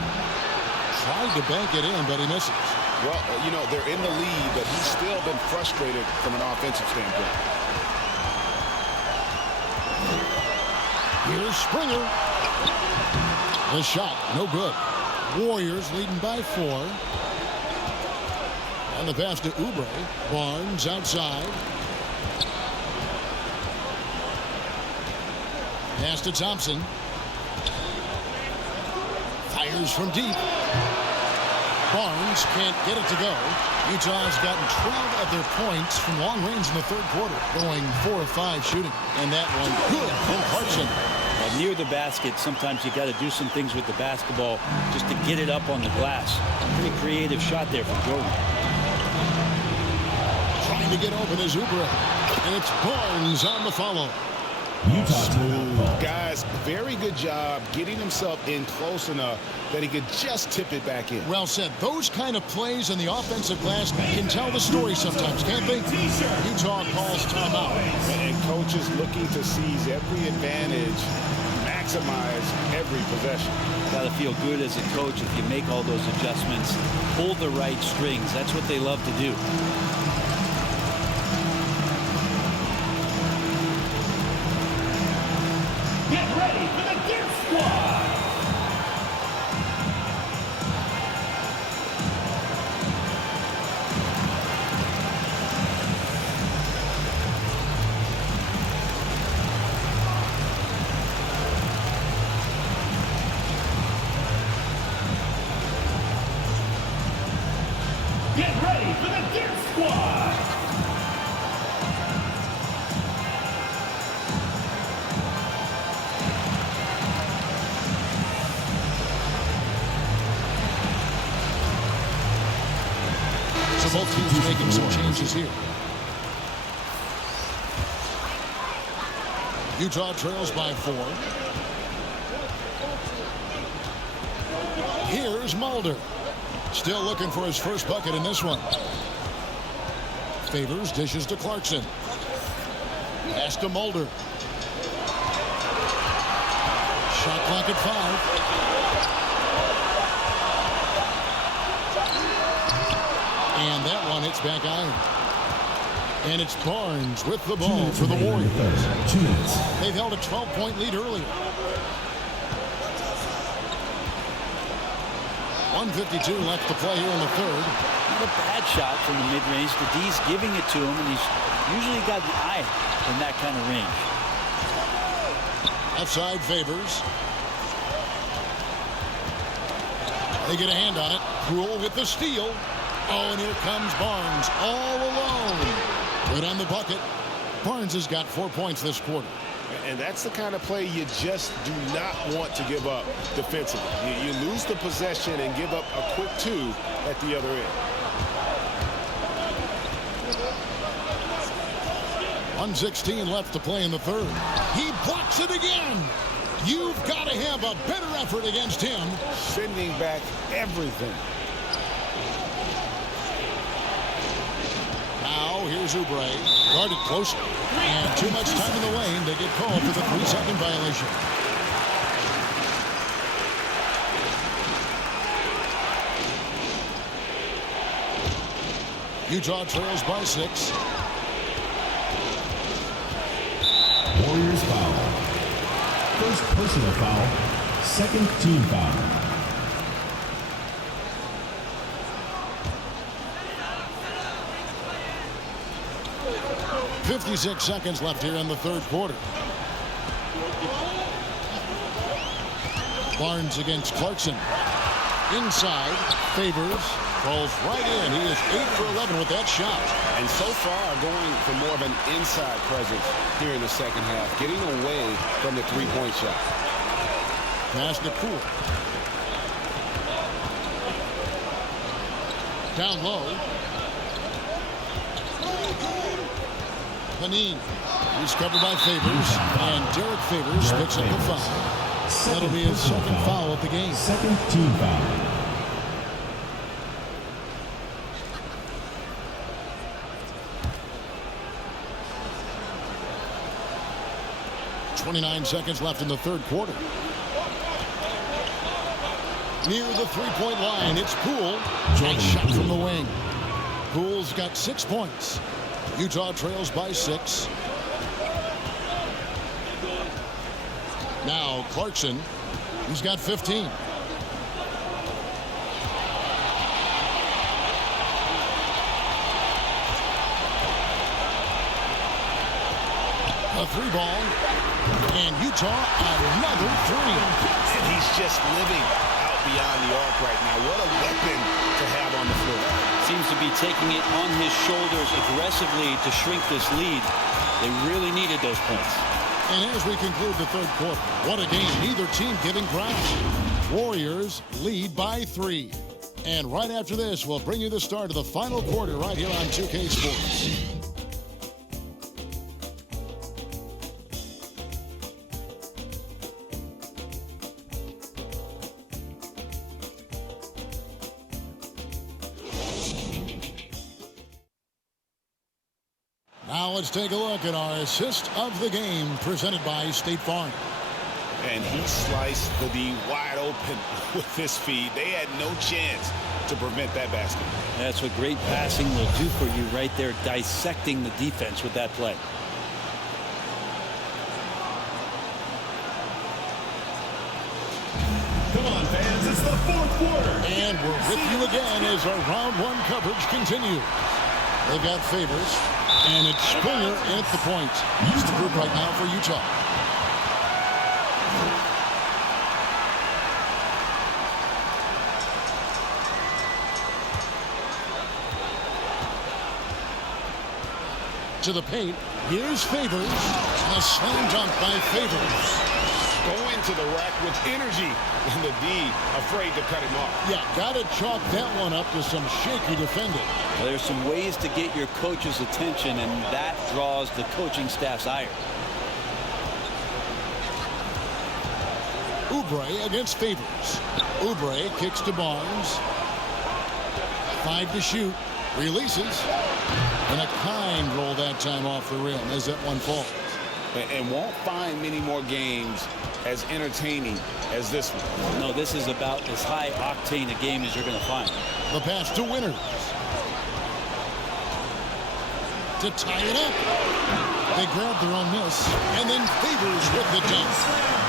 Tried to bank it in, but he misses. Well, you know, they're in the lead, but he's still been frustrated from an offensive standpoint. Here's Springer. The shot, no good. Warriors leading by 4. And the pass to Oubre. Barnes outside. Pass to Thompson. Fires from deep. Barnes can't get it to go. Utah's gotten 12 of their points from long range in the third quarter, going 4 of 5 shooting. And that one good from Clarkson. Well, near the basket, sometimes you got to do some things with the basketball just to get it up on the glass. Pretty creative shot there from Jordan. Trying to get open is Oubre. And it's Barnes on the follow. Guys, very good job getting himself in close enough that he could just tip it back in. Well said. Those kind of plays in the offensive glass can tell the story sometimes, can't they? Utah calls timeout. And coaches looking to seize every advantage, maximize every possession. Got to feel good as a coach if you make all those adjustments, pull the right strings. That's what they love to do. Get ready for the Dip Squad! Get ready for the Dip Squad! making some changes here. Utah trails by 4. Here's Mulder. Still looking for his first bucket in this one. Favors dishes to Clarkson. Pass to Mulder. Shot clock at 5. And that one hits back iron. And it's Barnes with the ball for the Warriors. They've held a 12-point lead earlier. 1:52 left to play here in the third. Not a bad shot from the mid-range. The D's giving it to him, and he's usually got an eye in that kind of range. Outside Favors. They get a hand on it. Rule with the steal. Oh, and here comes Barnes all alone. Good on the bucket. Barnes has got 4 points this quarter. And that's the kind of play you just do not want to give up defensively. You lose the possession and give up a quick 2 at the other end. 1:16 left to play in the third. He blocks it again. You've got to have a better effort against him. Sending back everything. Now here's Oubre. Guarded closer. And too much time in the lane. They get called for the 3-second violation. Utah trails by 6. Warriors foul. First personal foul. Second team foul. .56 seconds left here in the third quarter. Barnes against Clarkson. Inside. Favors. Falls right in. He is 8 for 11 with that shot. And so far going for more of an inside presence here in the second half. Getting away from the three-point shot. Pass to Poole. Down low. Panine. He's covered by Favors. And Derek Favors picks up the foul. That'll be his second foul of the game. Second team foul. .29 seconds left in the third quarter. Near the three-point line, it's Poole. Nice shot from the wing. Poole's got 6 points. Utah trails by 6. Now Clarkson. He's got 15. A 3-ball. And Utah another 3. And he's just living out beyond the arc right now. What a weapon to have on the floor. Seems to be taking it on his shoulders aggressively to shrink this lead. They really needed those points. And as we conclude the third quarter, what a game. Neither team giving ground. Warriors lead by 3. And right after this, we'll bring you the start of the final quarter right here on 2K Sports. Now let's take a look at our assist of the game presented by State Farm. And he sliced the D wide open with this feed. They had no chance to prevent that basket. That's what great passing will do for you right there, dissecting the defense with that play. Come on, fans, it's the fourth quarter. And we're with you again as our round 1 coverage continues. They've got Favors, and it's Springer at the point. He's the group right now for Utah. To the paint. Here's Favors. A slam dunk by Favors. going to the rack with energy, and the D afraid to cut him off. Yeah, got to chalk that one up to some shaky defending. Well, there's some ways to get your coach's attention, and that draws the coaching staff's ire. Oubre against Favors. Oubre kicks to Barnes. 5 to shoot. Releases. And a kind roll that time off the rim as that one falls. And won't find many more games as entertaining as this one. No, this is about as high octane a game as you're going to find. The pass to Winters. To tie it up. They grab their own miss. And then Favors with the dunk.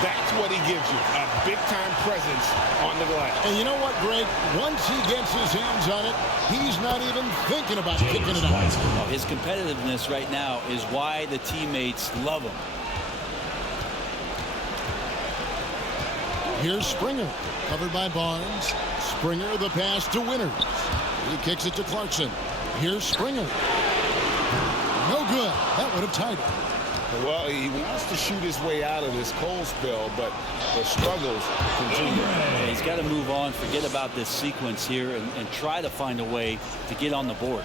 That's what he gives you, a big-time presence on the glass. And you know what, Greg? Once he gets his hands on it, he's not even thinking about kicking it out. Oh, his competitiveness right now is why the teammates love him. Here's Springer, covered by Barnes. Springer, the pass to Winters. He kicks it to Clarkson. Here's Springer. No good. That would have tied it. Well, he wants to shoot his way out of this cold spell, but the struggles continue. Yeah, he's got to move on, forget about this sequence here, and try to find a way to get on the board.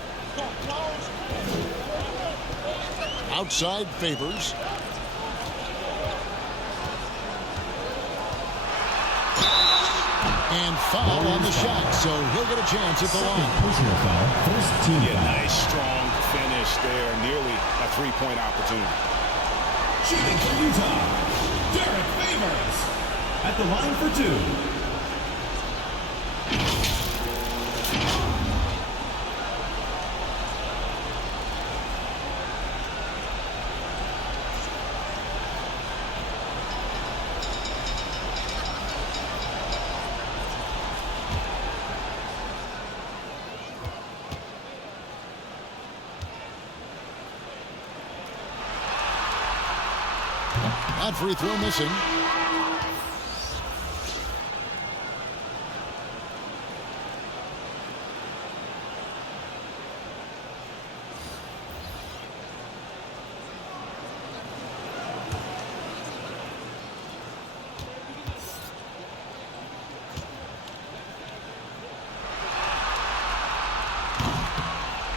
Outside Favors. And foul on the shot, so he'll get a chance at the line. Personal foul, first team foul. Nice, strong finish there, nearly a three-point opportunity. Shooting for Utah, Derek Favors at the line for 2. That free throw missing.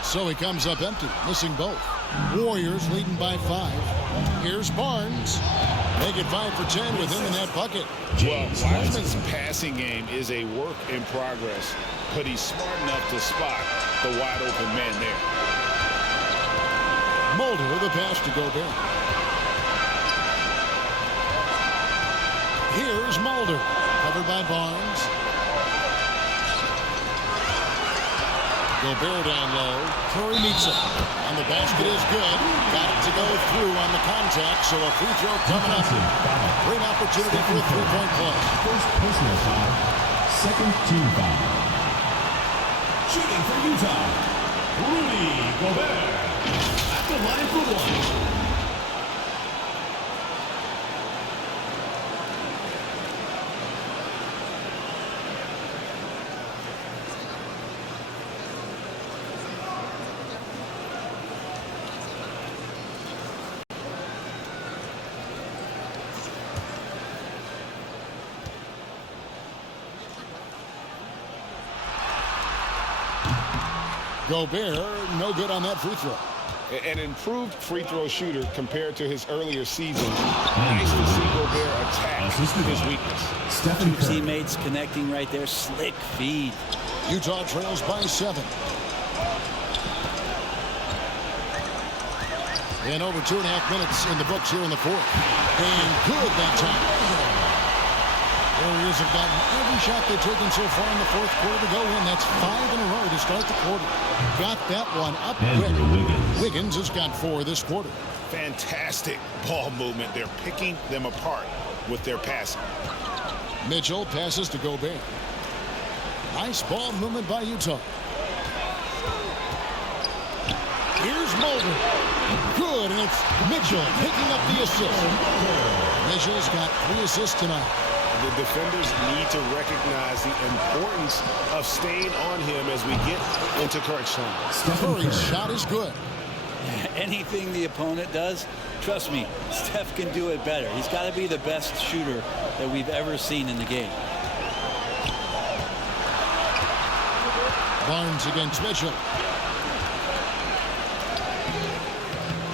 So he comes up empty, missing both. Warriors leading by 5. Here's Barnes. Make it 5 for 10 with him in that bucket. Well, Wiseman's passing game is a work in progress, but he's smart enough to spot the wide open man there. Mulder, the pass to Gobert. Here's Mulder, covered by Barnes. Gobert down low. Curry meets him. And the basket is good. Got it to go through on the contact, so a free throw coming up. Great opportunity for a three-point play. First personal foul, second team foul. Shooting for Utah, Rudy Gobert at the line for 1. Gobert, no good on that free throw. An improved free throw shooter compared to his earlier season. Nice to see Gobert attack his weakness. Two teammates connecting right there. Slick feed. Utah trails by 7. And over 2.5 minutes in the books here in the fourth. And good that time. Warriors have gotten every shot they've taken so far in the fourth quarter to go in. That's 5 in a row to start the quarter. Got that one up quick. Wiggins has got 4 this quarter. Fantastic ball movement. They're picking them apart with their passing. Mitchell passes to Gobert. Nice ball movement by Utah. Here's Mulder. Good, and it's Mitchell picking up the assist. Mitchell's got 3 assists tonight. The defenders need to recognize the importance of staying on him as we get into crunch time. Curry's shot is good. Anything the opponent does, trust me, Steph can do it better. He's got to be the best shooter that we've ever seen in the game. Barnes against Mitchell.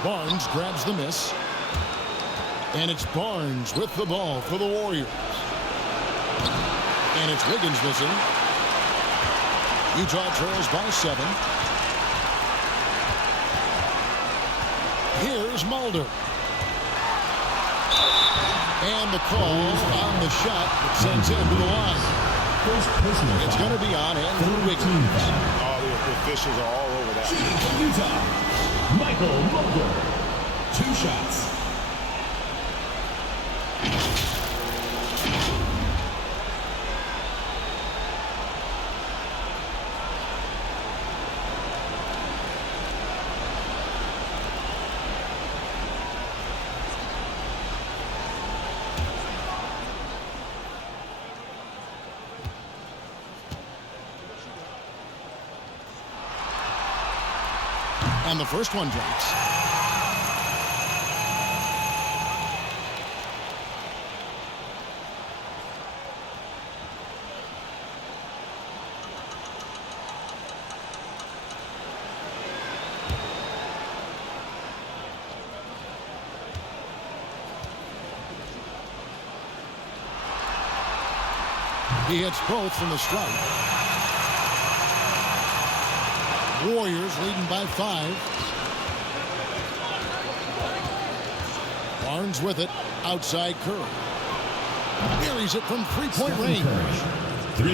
Barnes grabs the miss. And it's Barnes with the ball for the Warriors. And it's Wiggins missing. Utah trails by 7. Here's Mulder. And the call on the shot that sends him to the line. It's going to be on Andrew Wiggins. Oh, the officials are all over that. Utah, Michael Mulder. 2 shots. And the first one drops. He hits both from the stripe. Warriors leading by 5. Barnes with it, outside Curry. Buries it from three-point range.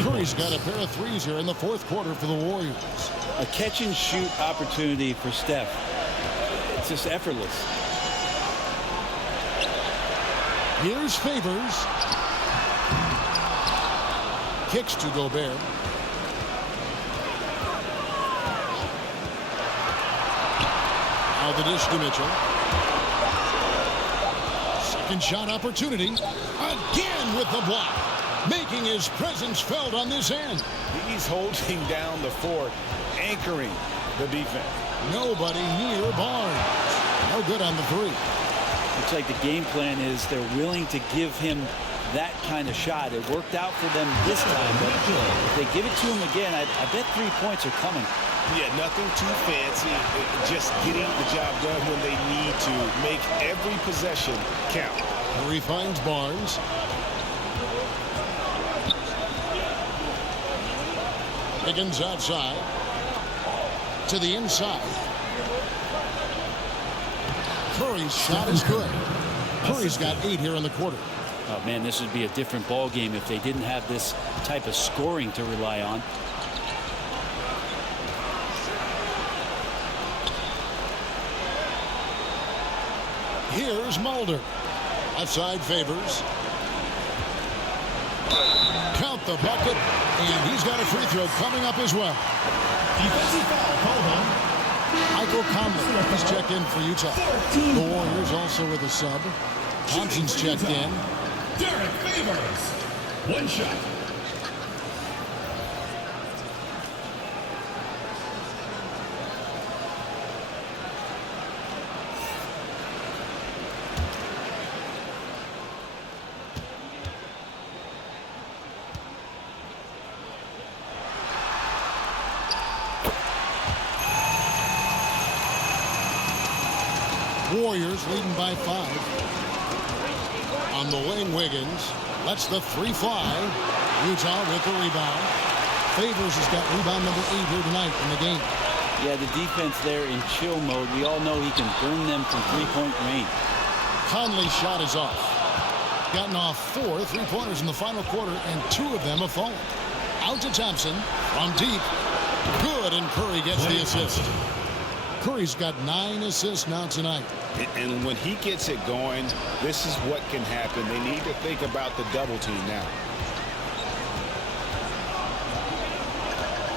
Curry's got a pair of threes here in the fourth quarter for the Warriors. A catch-and-shoot opportunity for Steph. It's just effortless. Here's Favors. Kicks to Gobert. Now the dish to Mitchell. Second shot opportunity. Again with the block. Making his presence felt on this end. He's holding down the fort, anchoring the defense. Nobody near Barnes. No good on the 3. Looks like the game plan is they're willing to give him that kind of shot. It worked out for them this time, but if they give it to him again, I bet 3 points are coming. Yeah, nothing too fancy. Just getting the job done when they need to. Make every possession count. Curry finds Barnes. Wiggins outside. To the inside. Curry's shot is good. Curry's got 8 here in the quarter. Oh, man, this would be a different ball game if they didn't have this type of scoring to rely on. Here's Mulder. Outside Favors. Count the bucket. And he's got a free throw coming up as well. Defensive foul called on Michael Conley has checked in for Utah. The Warriors also with a sub. Thompson's checked in. Derek Favors. 1 shot. Warriors leading by 5. On the wing, Wiggins lets the 3 fly. Utah with the rebound. Favors has got rebound number 8 here tonight in the game. Yeah, the defense there in chill mode. We all know he can burn them from 3-point range. Conley's shot is off. Gotten off 4 3-pointers in the final quarter, and 2 of them have fallen. Out to Thompson from deep. Good, and Curry gets the assist. Curry's got 9 assists now tonight. And when he gets it going, this is what can happen. They need to think about the double team now.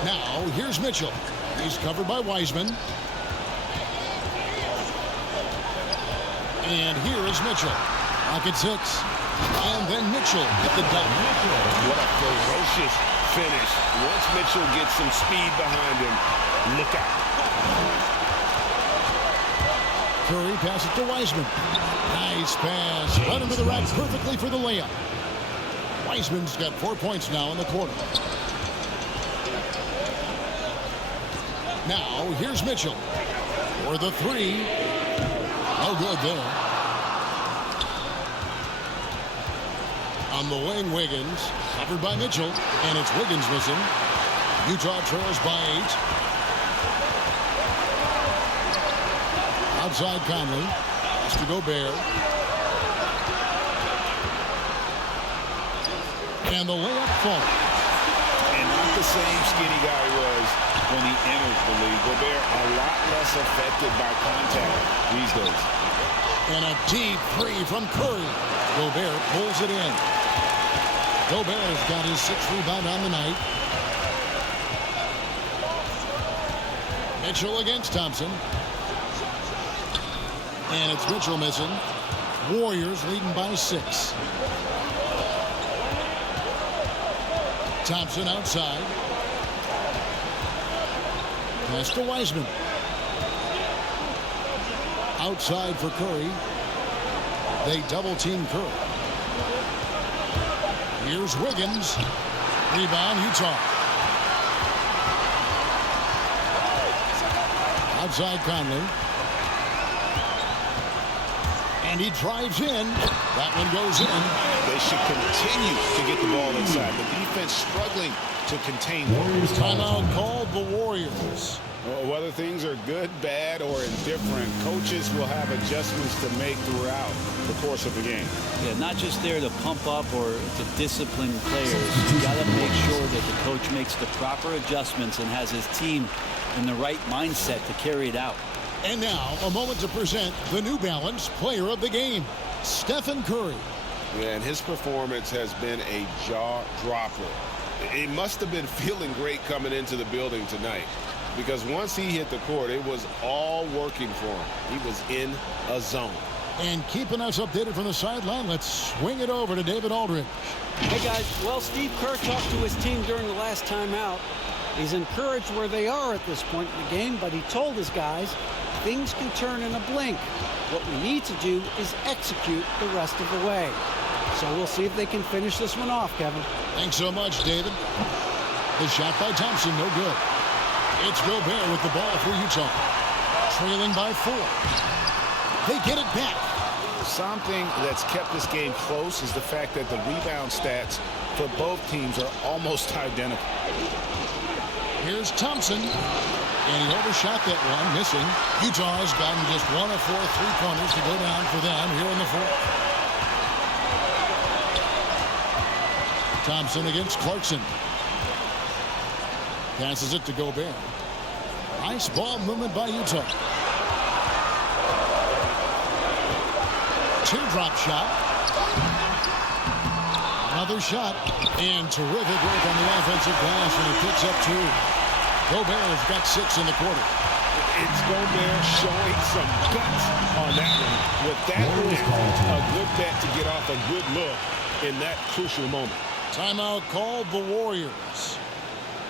Now, here's Mitchell. He's covered by Wiseman. And here is Mitchell. Pocket 6. And then Mitchell at the dunk. What a ferocious finish. Once Mitchell gets some speed behind him, look out. Curry passes to Wiseman. Nice pass. Running to the rack perfectly for the layup. Wiseman's got 4 points now in the quarter. Now, here's Mitchell for the three. No good there. On the wing, Wiggins. Covered by Mitchell. And it's Wiggins missing. Utah trails by 8. Outside Conley. Has to Gobert. And the layup falls. And not the same skinny guy he was when he enters the league. Gobert a lot less affected by contact these days. And a deep three from Curry. Gobert pulls it in. Gobert has got his 6th rebound on the night. Mitchell against Thompson. And it's Mitchell missing. Warriors leading by 6. Thompson outside. Pass to Wiseman. Outside for Curry. They double team Curry. Here's Wiggins. Rebound, Utah. Outside Conley. And he drives in. That one goes in. They should continue to get the ball inside. The defense struggling to contain them. Timeout called the Warriors. Whether things are good, bad, or indifferent, coaches will have adjustments to make throughout the course of the game. Yeah, not just there to pump up or to discipline players. You got to make sure that the coach makes the proper adjustments and has his team in the right mindset to carry it out. And now, a moment to present the New Balance Player of the Game, Stephen Curry. Yeah, and his performance has been a jaw-dropper. He must have been feeling great coming into the building tonight, because once he hit the court, it was all working for him. He was in a zone. And keeping us updated from the sideline, let's swing it over to David Aldridge. Hey, guys. Well, Steve Kerr talked to his team during the last timeout. He's encouraged where they are at this point in the game, but he told his guys things can turn in a blink. What we need to do is execute the rest of the way. So we'll see if they can finish this one off, Kevin. Thanks so much, David. The shot by Thompson, no good. It's Gobert with the ball for Utah. Trailing by 4. They get it back. Something that's kept this game close is the fact that the rebound stats for both teams are almost identical. Here's Thompson. And he overshot that one, missing. Utah has gotten just 1 of 4 3-pointers to go down for them here in the 4th. Thompson against Clarkson. Passes it to Gobert. Nice ball movement by Utah. Teardrop shot. Another shot. And terrific work on the offensive glass, and he picks up 2. Gobert has got 6 in the quarter. It's Gobert showing some guts on that one. With that win, a good bet to get off a good look in that crucial moment. Timeout called the Warriors.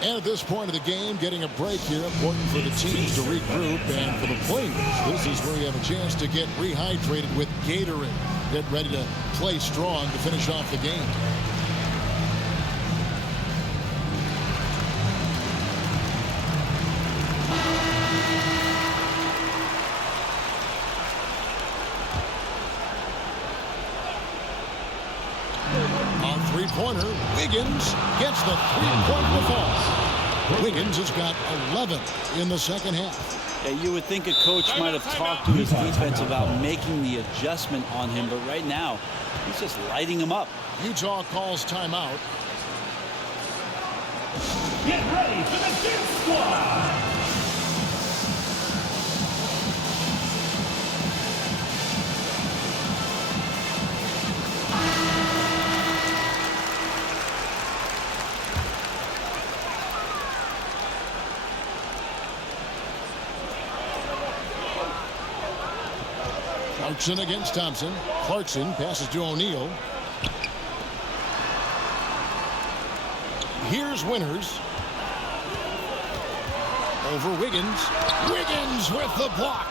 And at this point of the game, getting a break here, important for the teams to regroup, and for the players, this is where you have a chance to get rehydrated with Gatorade. Get ready to play strong to finish off the game. Three-pointer, Wiggins gets the three-point fall. Wiggins has got 11 in the second half. Yeah, you would think a coach might have talked to his defense about making the adjustment on him, but right now, he's just lighting him up. Utah calls timeout. Get ready for the dance squad. Clarkson against Thompson. Clarkson passes to O'Neal. Here's Winters. Over Wiggins. Wiggins with the block.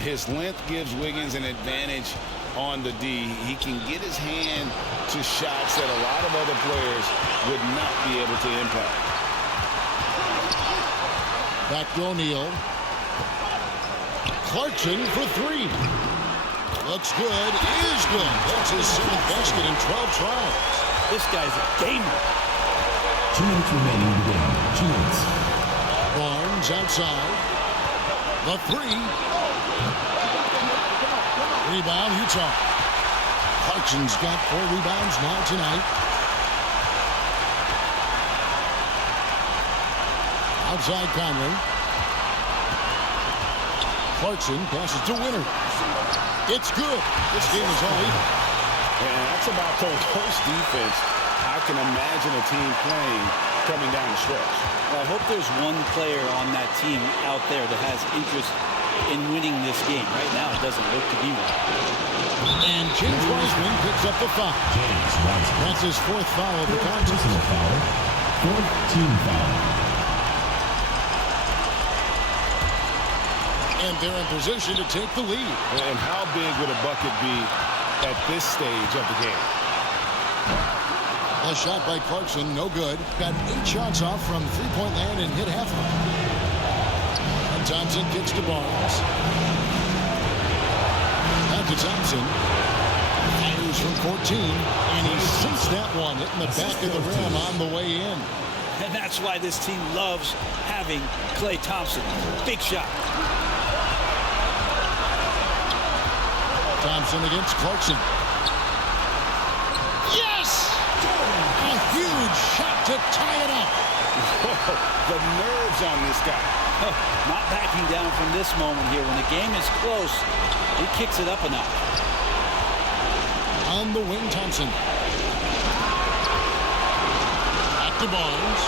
His length gives Wiggins an advantage on the D. He can get his hand to shots that a lot of other players would not be able to impact. Back to O'Neal. Clarkson for three. Looks good. Is good. That's his 7th basket in 12 tries. This guy's a gamer. 2 minutes remaining in the game. 2 minutes. Barnes outside. The three. Rebound, Utah. Clarkson's got 4 rebounds now tonight. Outside Conley. Clarkson passes to Winter. It's good. This game is all even. And that's about the worst defense I can imagine a team playing coming down the stretch. Well, I hope there's one player on that team out there that has interest in winning this game. Right now, it doesn't look to be one. And James Wiseman picks up the foul. That's his 4th foul of the contest. Personal foul. 4th team foul. And they're in position to take the lead. And how big would a bucket be at this stage of the game? A shot by Clarkson, no good. Got 8 shots off from three-point land and hit half of them. And Thompson kicks to Barnes. Back to Thompson. Fires from 14, and he sinks that one, hitting the back of the rim on the way in. And that's why this team loves having Klay Thompson. Big shot. Thompson against Clarkson. Yes! A huge shot to tie it up. The nerves on this guy. Not backing down from this moment here. When the game is close, he kicks it up a notch. On the wing, Thompson. Back to Barnes.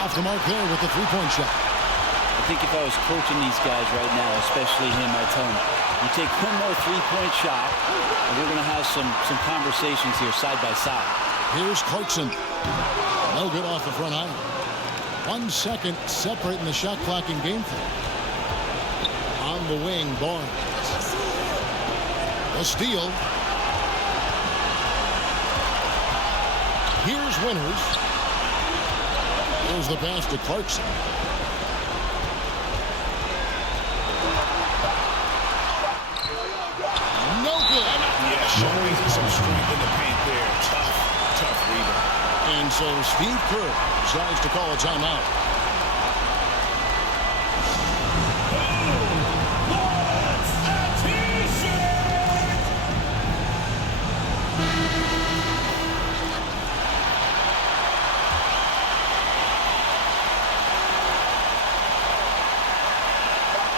Off the mark there with the three-point shot. I think if I was coaching these guys right now, especially him, I'd tell him, you take one more three-point shot, and we're going to have some conversations here side by side. Here's Clarkson. No good off the front iron. 1 second separating the shot clock in game 3. On the wing, Barnes. A steal. Here's Winters. Here's the pass to Clarkson. No good. Yeah, showing some strength in the paint there. Tough rebound. And so Steve Kerr decides to call a timeout.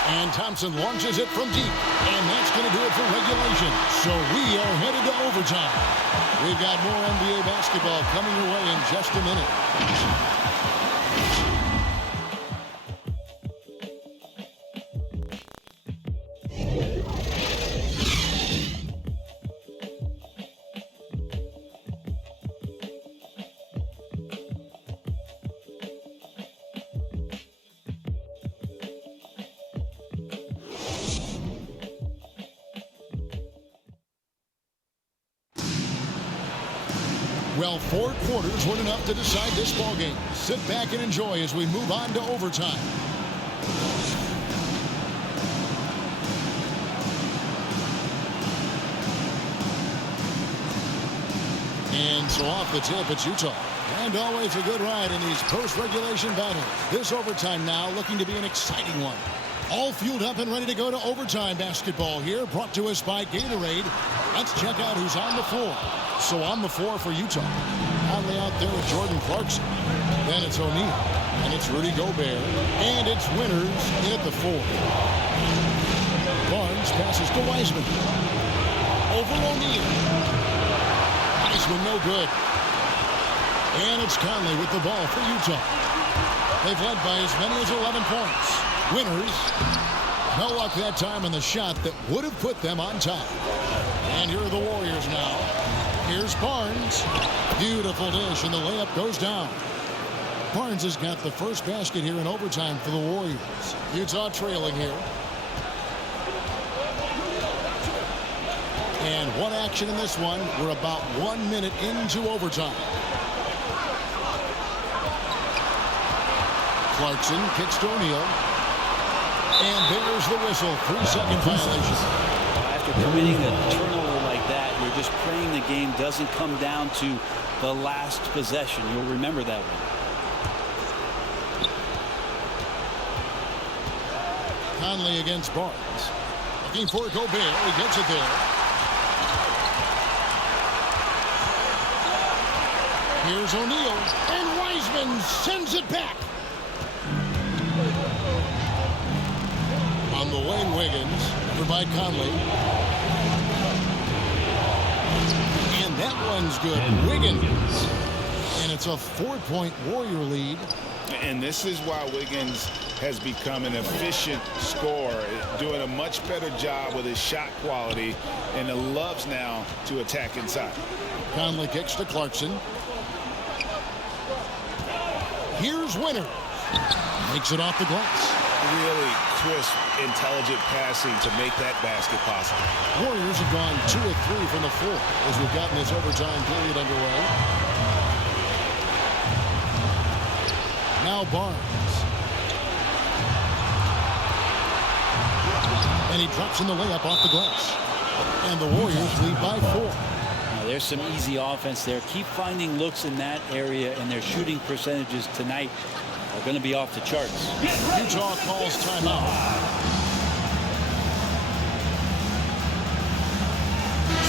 And Thompson launches it from deep. And that's going to do it for regulation. So we are headed to overtime. We've got more NBA basketball coming your way in just a minute. Well, 4 quarters weren't enough to decide this ballgame. Sit back and enjoy as we move on to overtime. And so off the tip, it's Utah. And always a good ride in these post-regulation battles. This overtime now looking to be an exciting one. All fueled up and ready to go to overtime basketball here, brought to us by Gatorade. Let's check out who's on the floor. So on the floor for Utah. Conley out there with Jordan Clarkson. Then it's O'Neal. And it's Rudy Gobert. And it's Winters in at the 4. Barnes passes to Wiseman. Over O'Neal. Wiseman no good. And it's Conley with the ball for Utah. They've led by as many as 11 points. Winters. No luck that time on the shot that would have put them on top. And here are the Warriors now. Here's Barnes. Beautiful dish, and the layup goes down. Barnes has got the first basket here in overtime for the Warriors. Utah trailing here. And one action in this one. We're about 1 minute into overtime. Clarkson kicks to O'Neal. And there's the whistle. 3-second violation. After committing a turnover like that, you're just praying the game doesn't come down to the last possession. You'll remember that one. Conley against Barnes. Looking for Gobert. He gets it there. Here's O'Neal. And Wiseman sends it back. On the wing, Wiggins. Covered by Conley. And that one's good. Wiggins. And it's a 4-point Warrior lead. And this is why Wiggins has become an efficient scorer, doing a much better job with his shot quality, and loves now to attack inside. Conley kicks to Clarkson. Here's Winner. Makes it off the glass. Really crisp, intelligent passing to make that basket possible. Warriors have gone 2 of 3 from the floor as we've gotten this overtime period underway. Now Barnes. And he drops in the layup off the glass. And the Warriors lead by 4. Now, there's some easy offense there. Keep finding looks in that area, and their shooting percentages tonight are going to be off the charts. Utah calls timeout.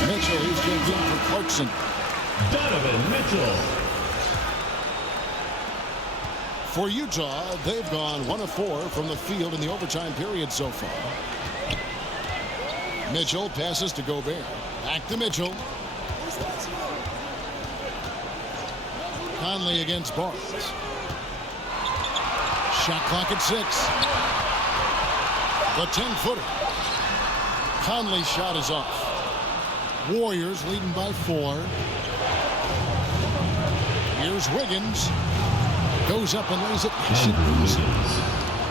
Mitchell, he's going to get for Clarkson. Donovan Mitchell. For Utah, they've gone 1 of 4 from the field in the overtime period so far. Mitchell passes to Gobert. Back to Mitchell. Conley against Barnes. Shot clock at 6. The 10-footer. Conley's shot is off. Warriors leading by 4. Here's Wiggins. Goes up and lays it.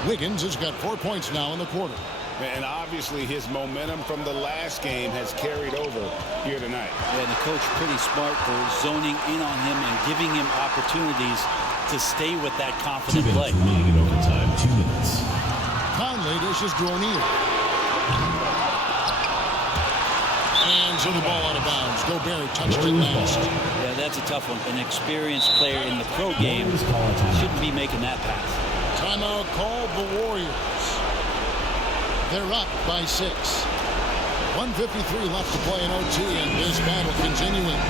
Wiggins has got 4 points now in the quarter. And obviously his momentum from the last game has carried over here tonight. Yeah, the coach pretty smart for zoning in on him and giving him opportunities to stay with that confident play. 2 minutes remaining in overtime. 2 minutes. Conley dishes to O'Neal. And so the ball out of bounds. Gobert touched it last. Yeah, that's a tough one. An experienced player in the pro game shouldn't be making that pass. Timeout called the Warriors. They're up by 6. 1:53 left to play in OT, and this battle continuing.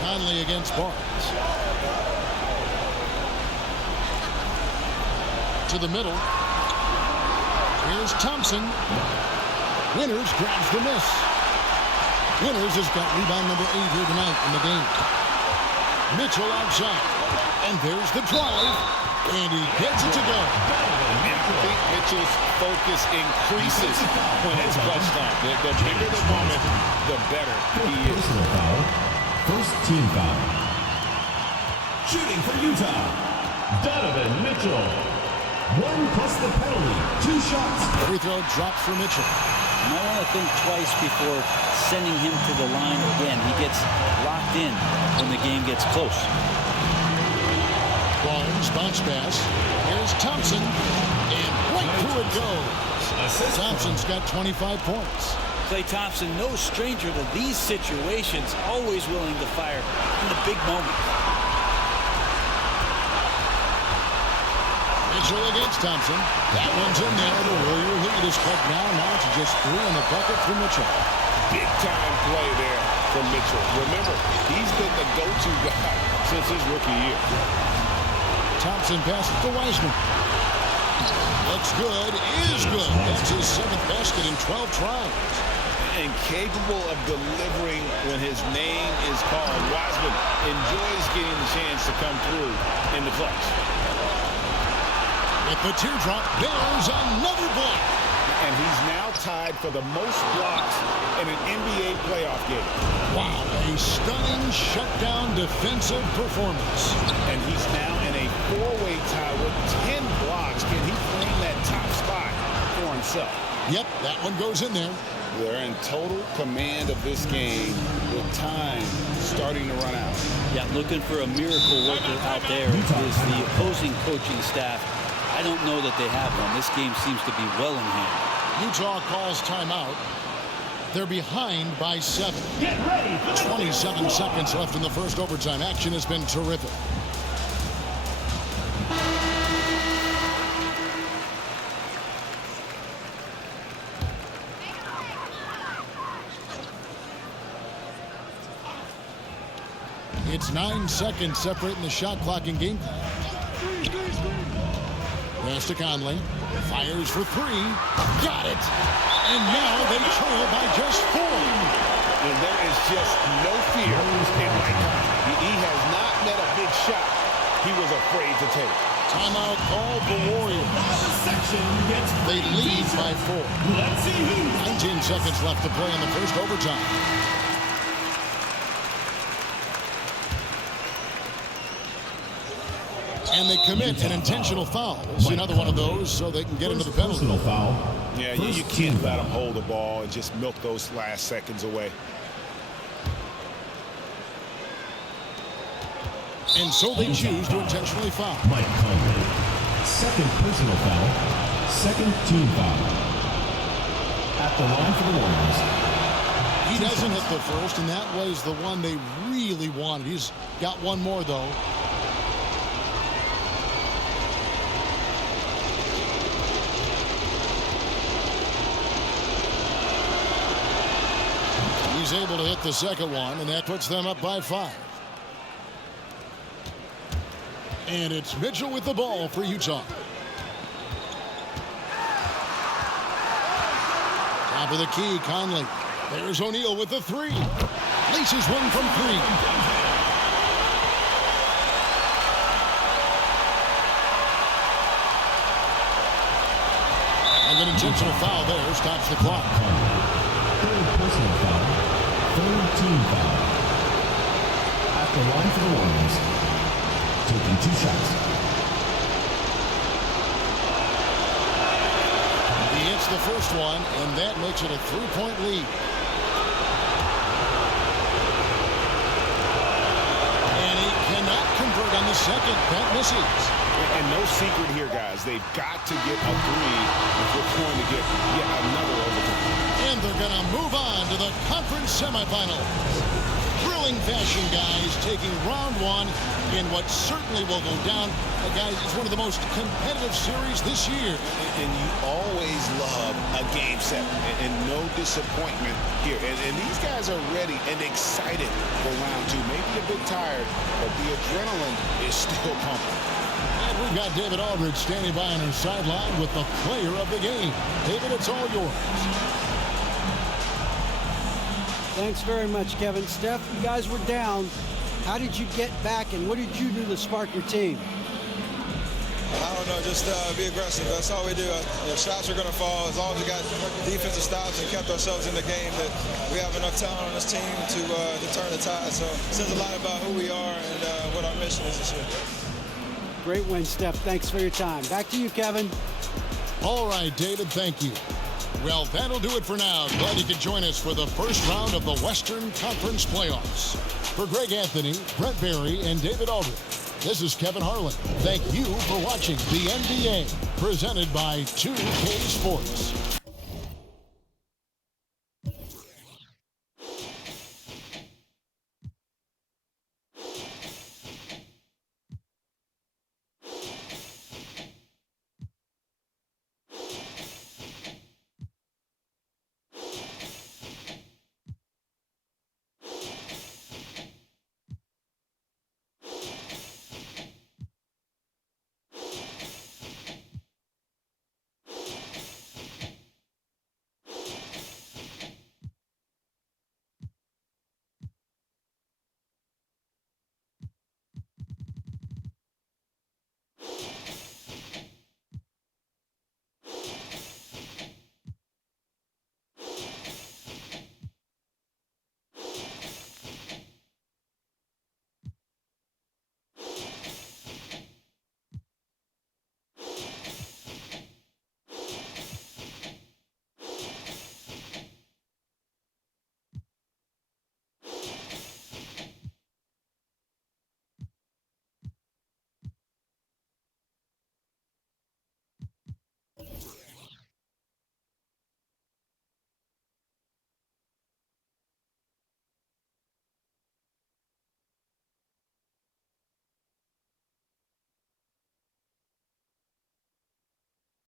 Conley against Barnes. To the middle. Here's Thompson. Winters grabs the miss. Winters has got rebound number 8 here tonight in the game. Mitchell outside. And there's the drive. And he gets it to go. And I think Mitchell's focus increases when it's clutch time. The bigger the moment, the better he is. First team foul. Shooting for Utah, Donovan Mitchell. 1 plus the penalty. 2 shots. Free throw dropped for Mitchell. You might want to think twice before sending him to the line again. He gets locked in when the game gets close. Barnes, bounce pass. Here's Thompson. And right through it goes. Thompson's got 25 points. Klay Thompson, no stranger to these situations, always willing to fire in the big moment. Mitchell against Thompson. That one's in there. The Warrior lead is cut down now to just 3 in the bucket for Mitchell. Big time play there from Mitchell. Remember, he's been the go-to guy since his rookie year. Thompson passes to Wiseman. Looks good, is good. That's his 7th basket in 12 tries. And capable of delivering when his name is called. Wiseman enjoys getting the chance to come through in the clutch. With the teardrop, there's another block. And he's now tied for the most blocks in an NBA playoff game. Wow, a stunning shutdown defensive performance. And he's now in a four-way tie with 10 blocks. Can he claim that top spot for himself? Yep, that one goes in there. They're in total command of this game with time starting to run out. Yeah, looking for a miracle worker out there is the opposing coaching staff. I don't know that they have one. This game seems to be well in hand. Utah calls timeout. They're behind by 7. 27 seconds left in the first overtime. Action has been terrific. It's 9 seconds separating the shot clock and game time. Pass to Conley. Fires for 3. Got it. And now they trail by just 4. And there is just no fear in Mike Conley. He has not met a big shot he was afraid to take. Timeout called the Warriors. They lead by 4. 19 seconds left to play in the first overtime. And they commit an intentional foul. See another one of those so they can get into the penalty. Foul. Yeah, you can't let them hold the ball and just milk those last seconds away. And so they choose to intentionally foul. Mike Conley. Second personal foul. Second team foul. At the line for the Warriors. He doesn't hit the first, and that was the one they really wanted. He's got one more, though. He's able to hit the second one, and that puts them up by 5. And it's Mitchell with the ball for Utah. Top of the key, Conley. There's O'Neal with the 3. Laces one from 3. And an intentional foul there stops the clock. Third personal foul. Third team foul. At the line for the Warriors. Taking 2 shots. He hits the first one, and that makes it a 3-point lead. And he cannot convert on the second. That misses. And no secret here, guys. They've got to get a 3 if we're going to get yet another overtime. And they're going to move on to the conference semifinals. Thrilling fashion, guys, taking round 1 in what certainly will go down. Guys, it's one of the most competitive series this year. And you always love a game 7 and no disappointment here. And these guys are ready and excited for round 2. Maybe a bit tired, but the adrenaline is still pumping. And we've got David Aldridge standing by on our sideline with the player of the game. David, it's all yours. Thanks very much, Kevin. Steph, you guys were down. How did you get back, and what did you do to spark your team? I don't know, just be aggressive. That's all we do. Shots are going to fall. As long as we got defensive stops and kept ourselves in the game, that we have enough talent on this team to turn the tide. So it says a lot about who we are and what our mission is this year. Great win, Steph. Thanks for your time. Back to you, Kevin. All right, David, thank you. Well, that'll do it for now. Glad you could join us for the first round of the Western Conference Playoffs. For Greg Anthony, Brent Barry, and David Aldridge, this is Kevin Harlan. Thank you for watching the NBA, presented by 2K Sports.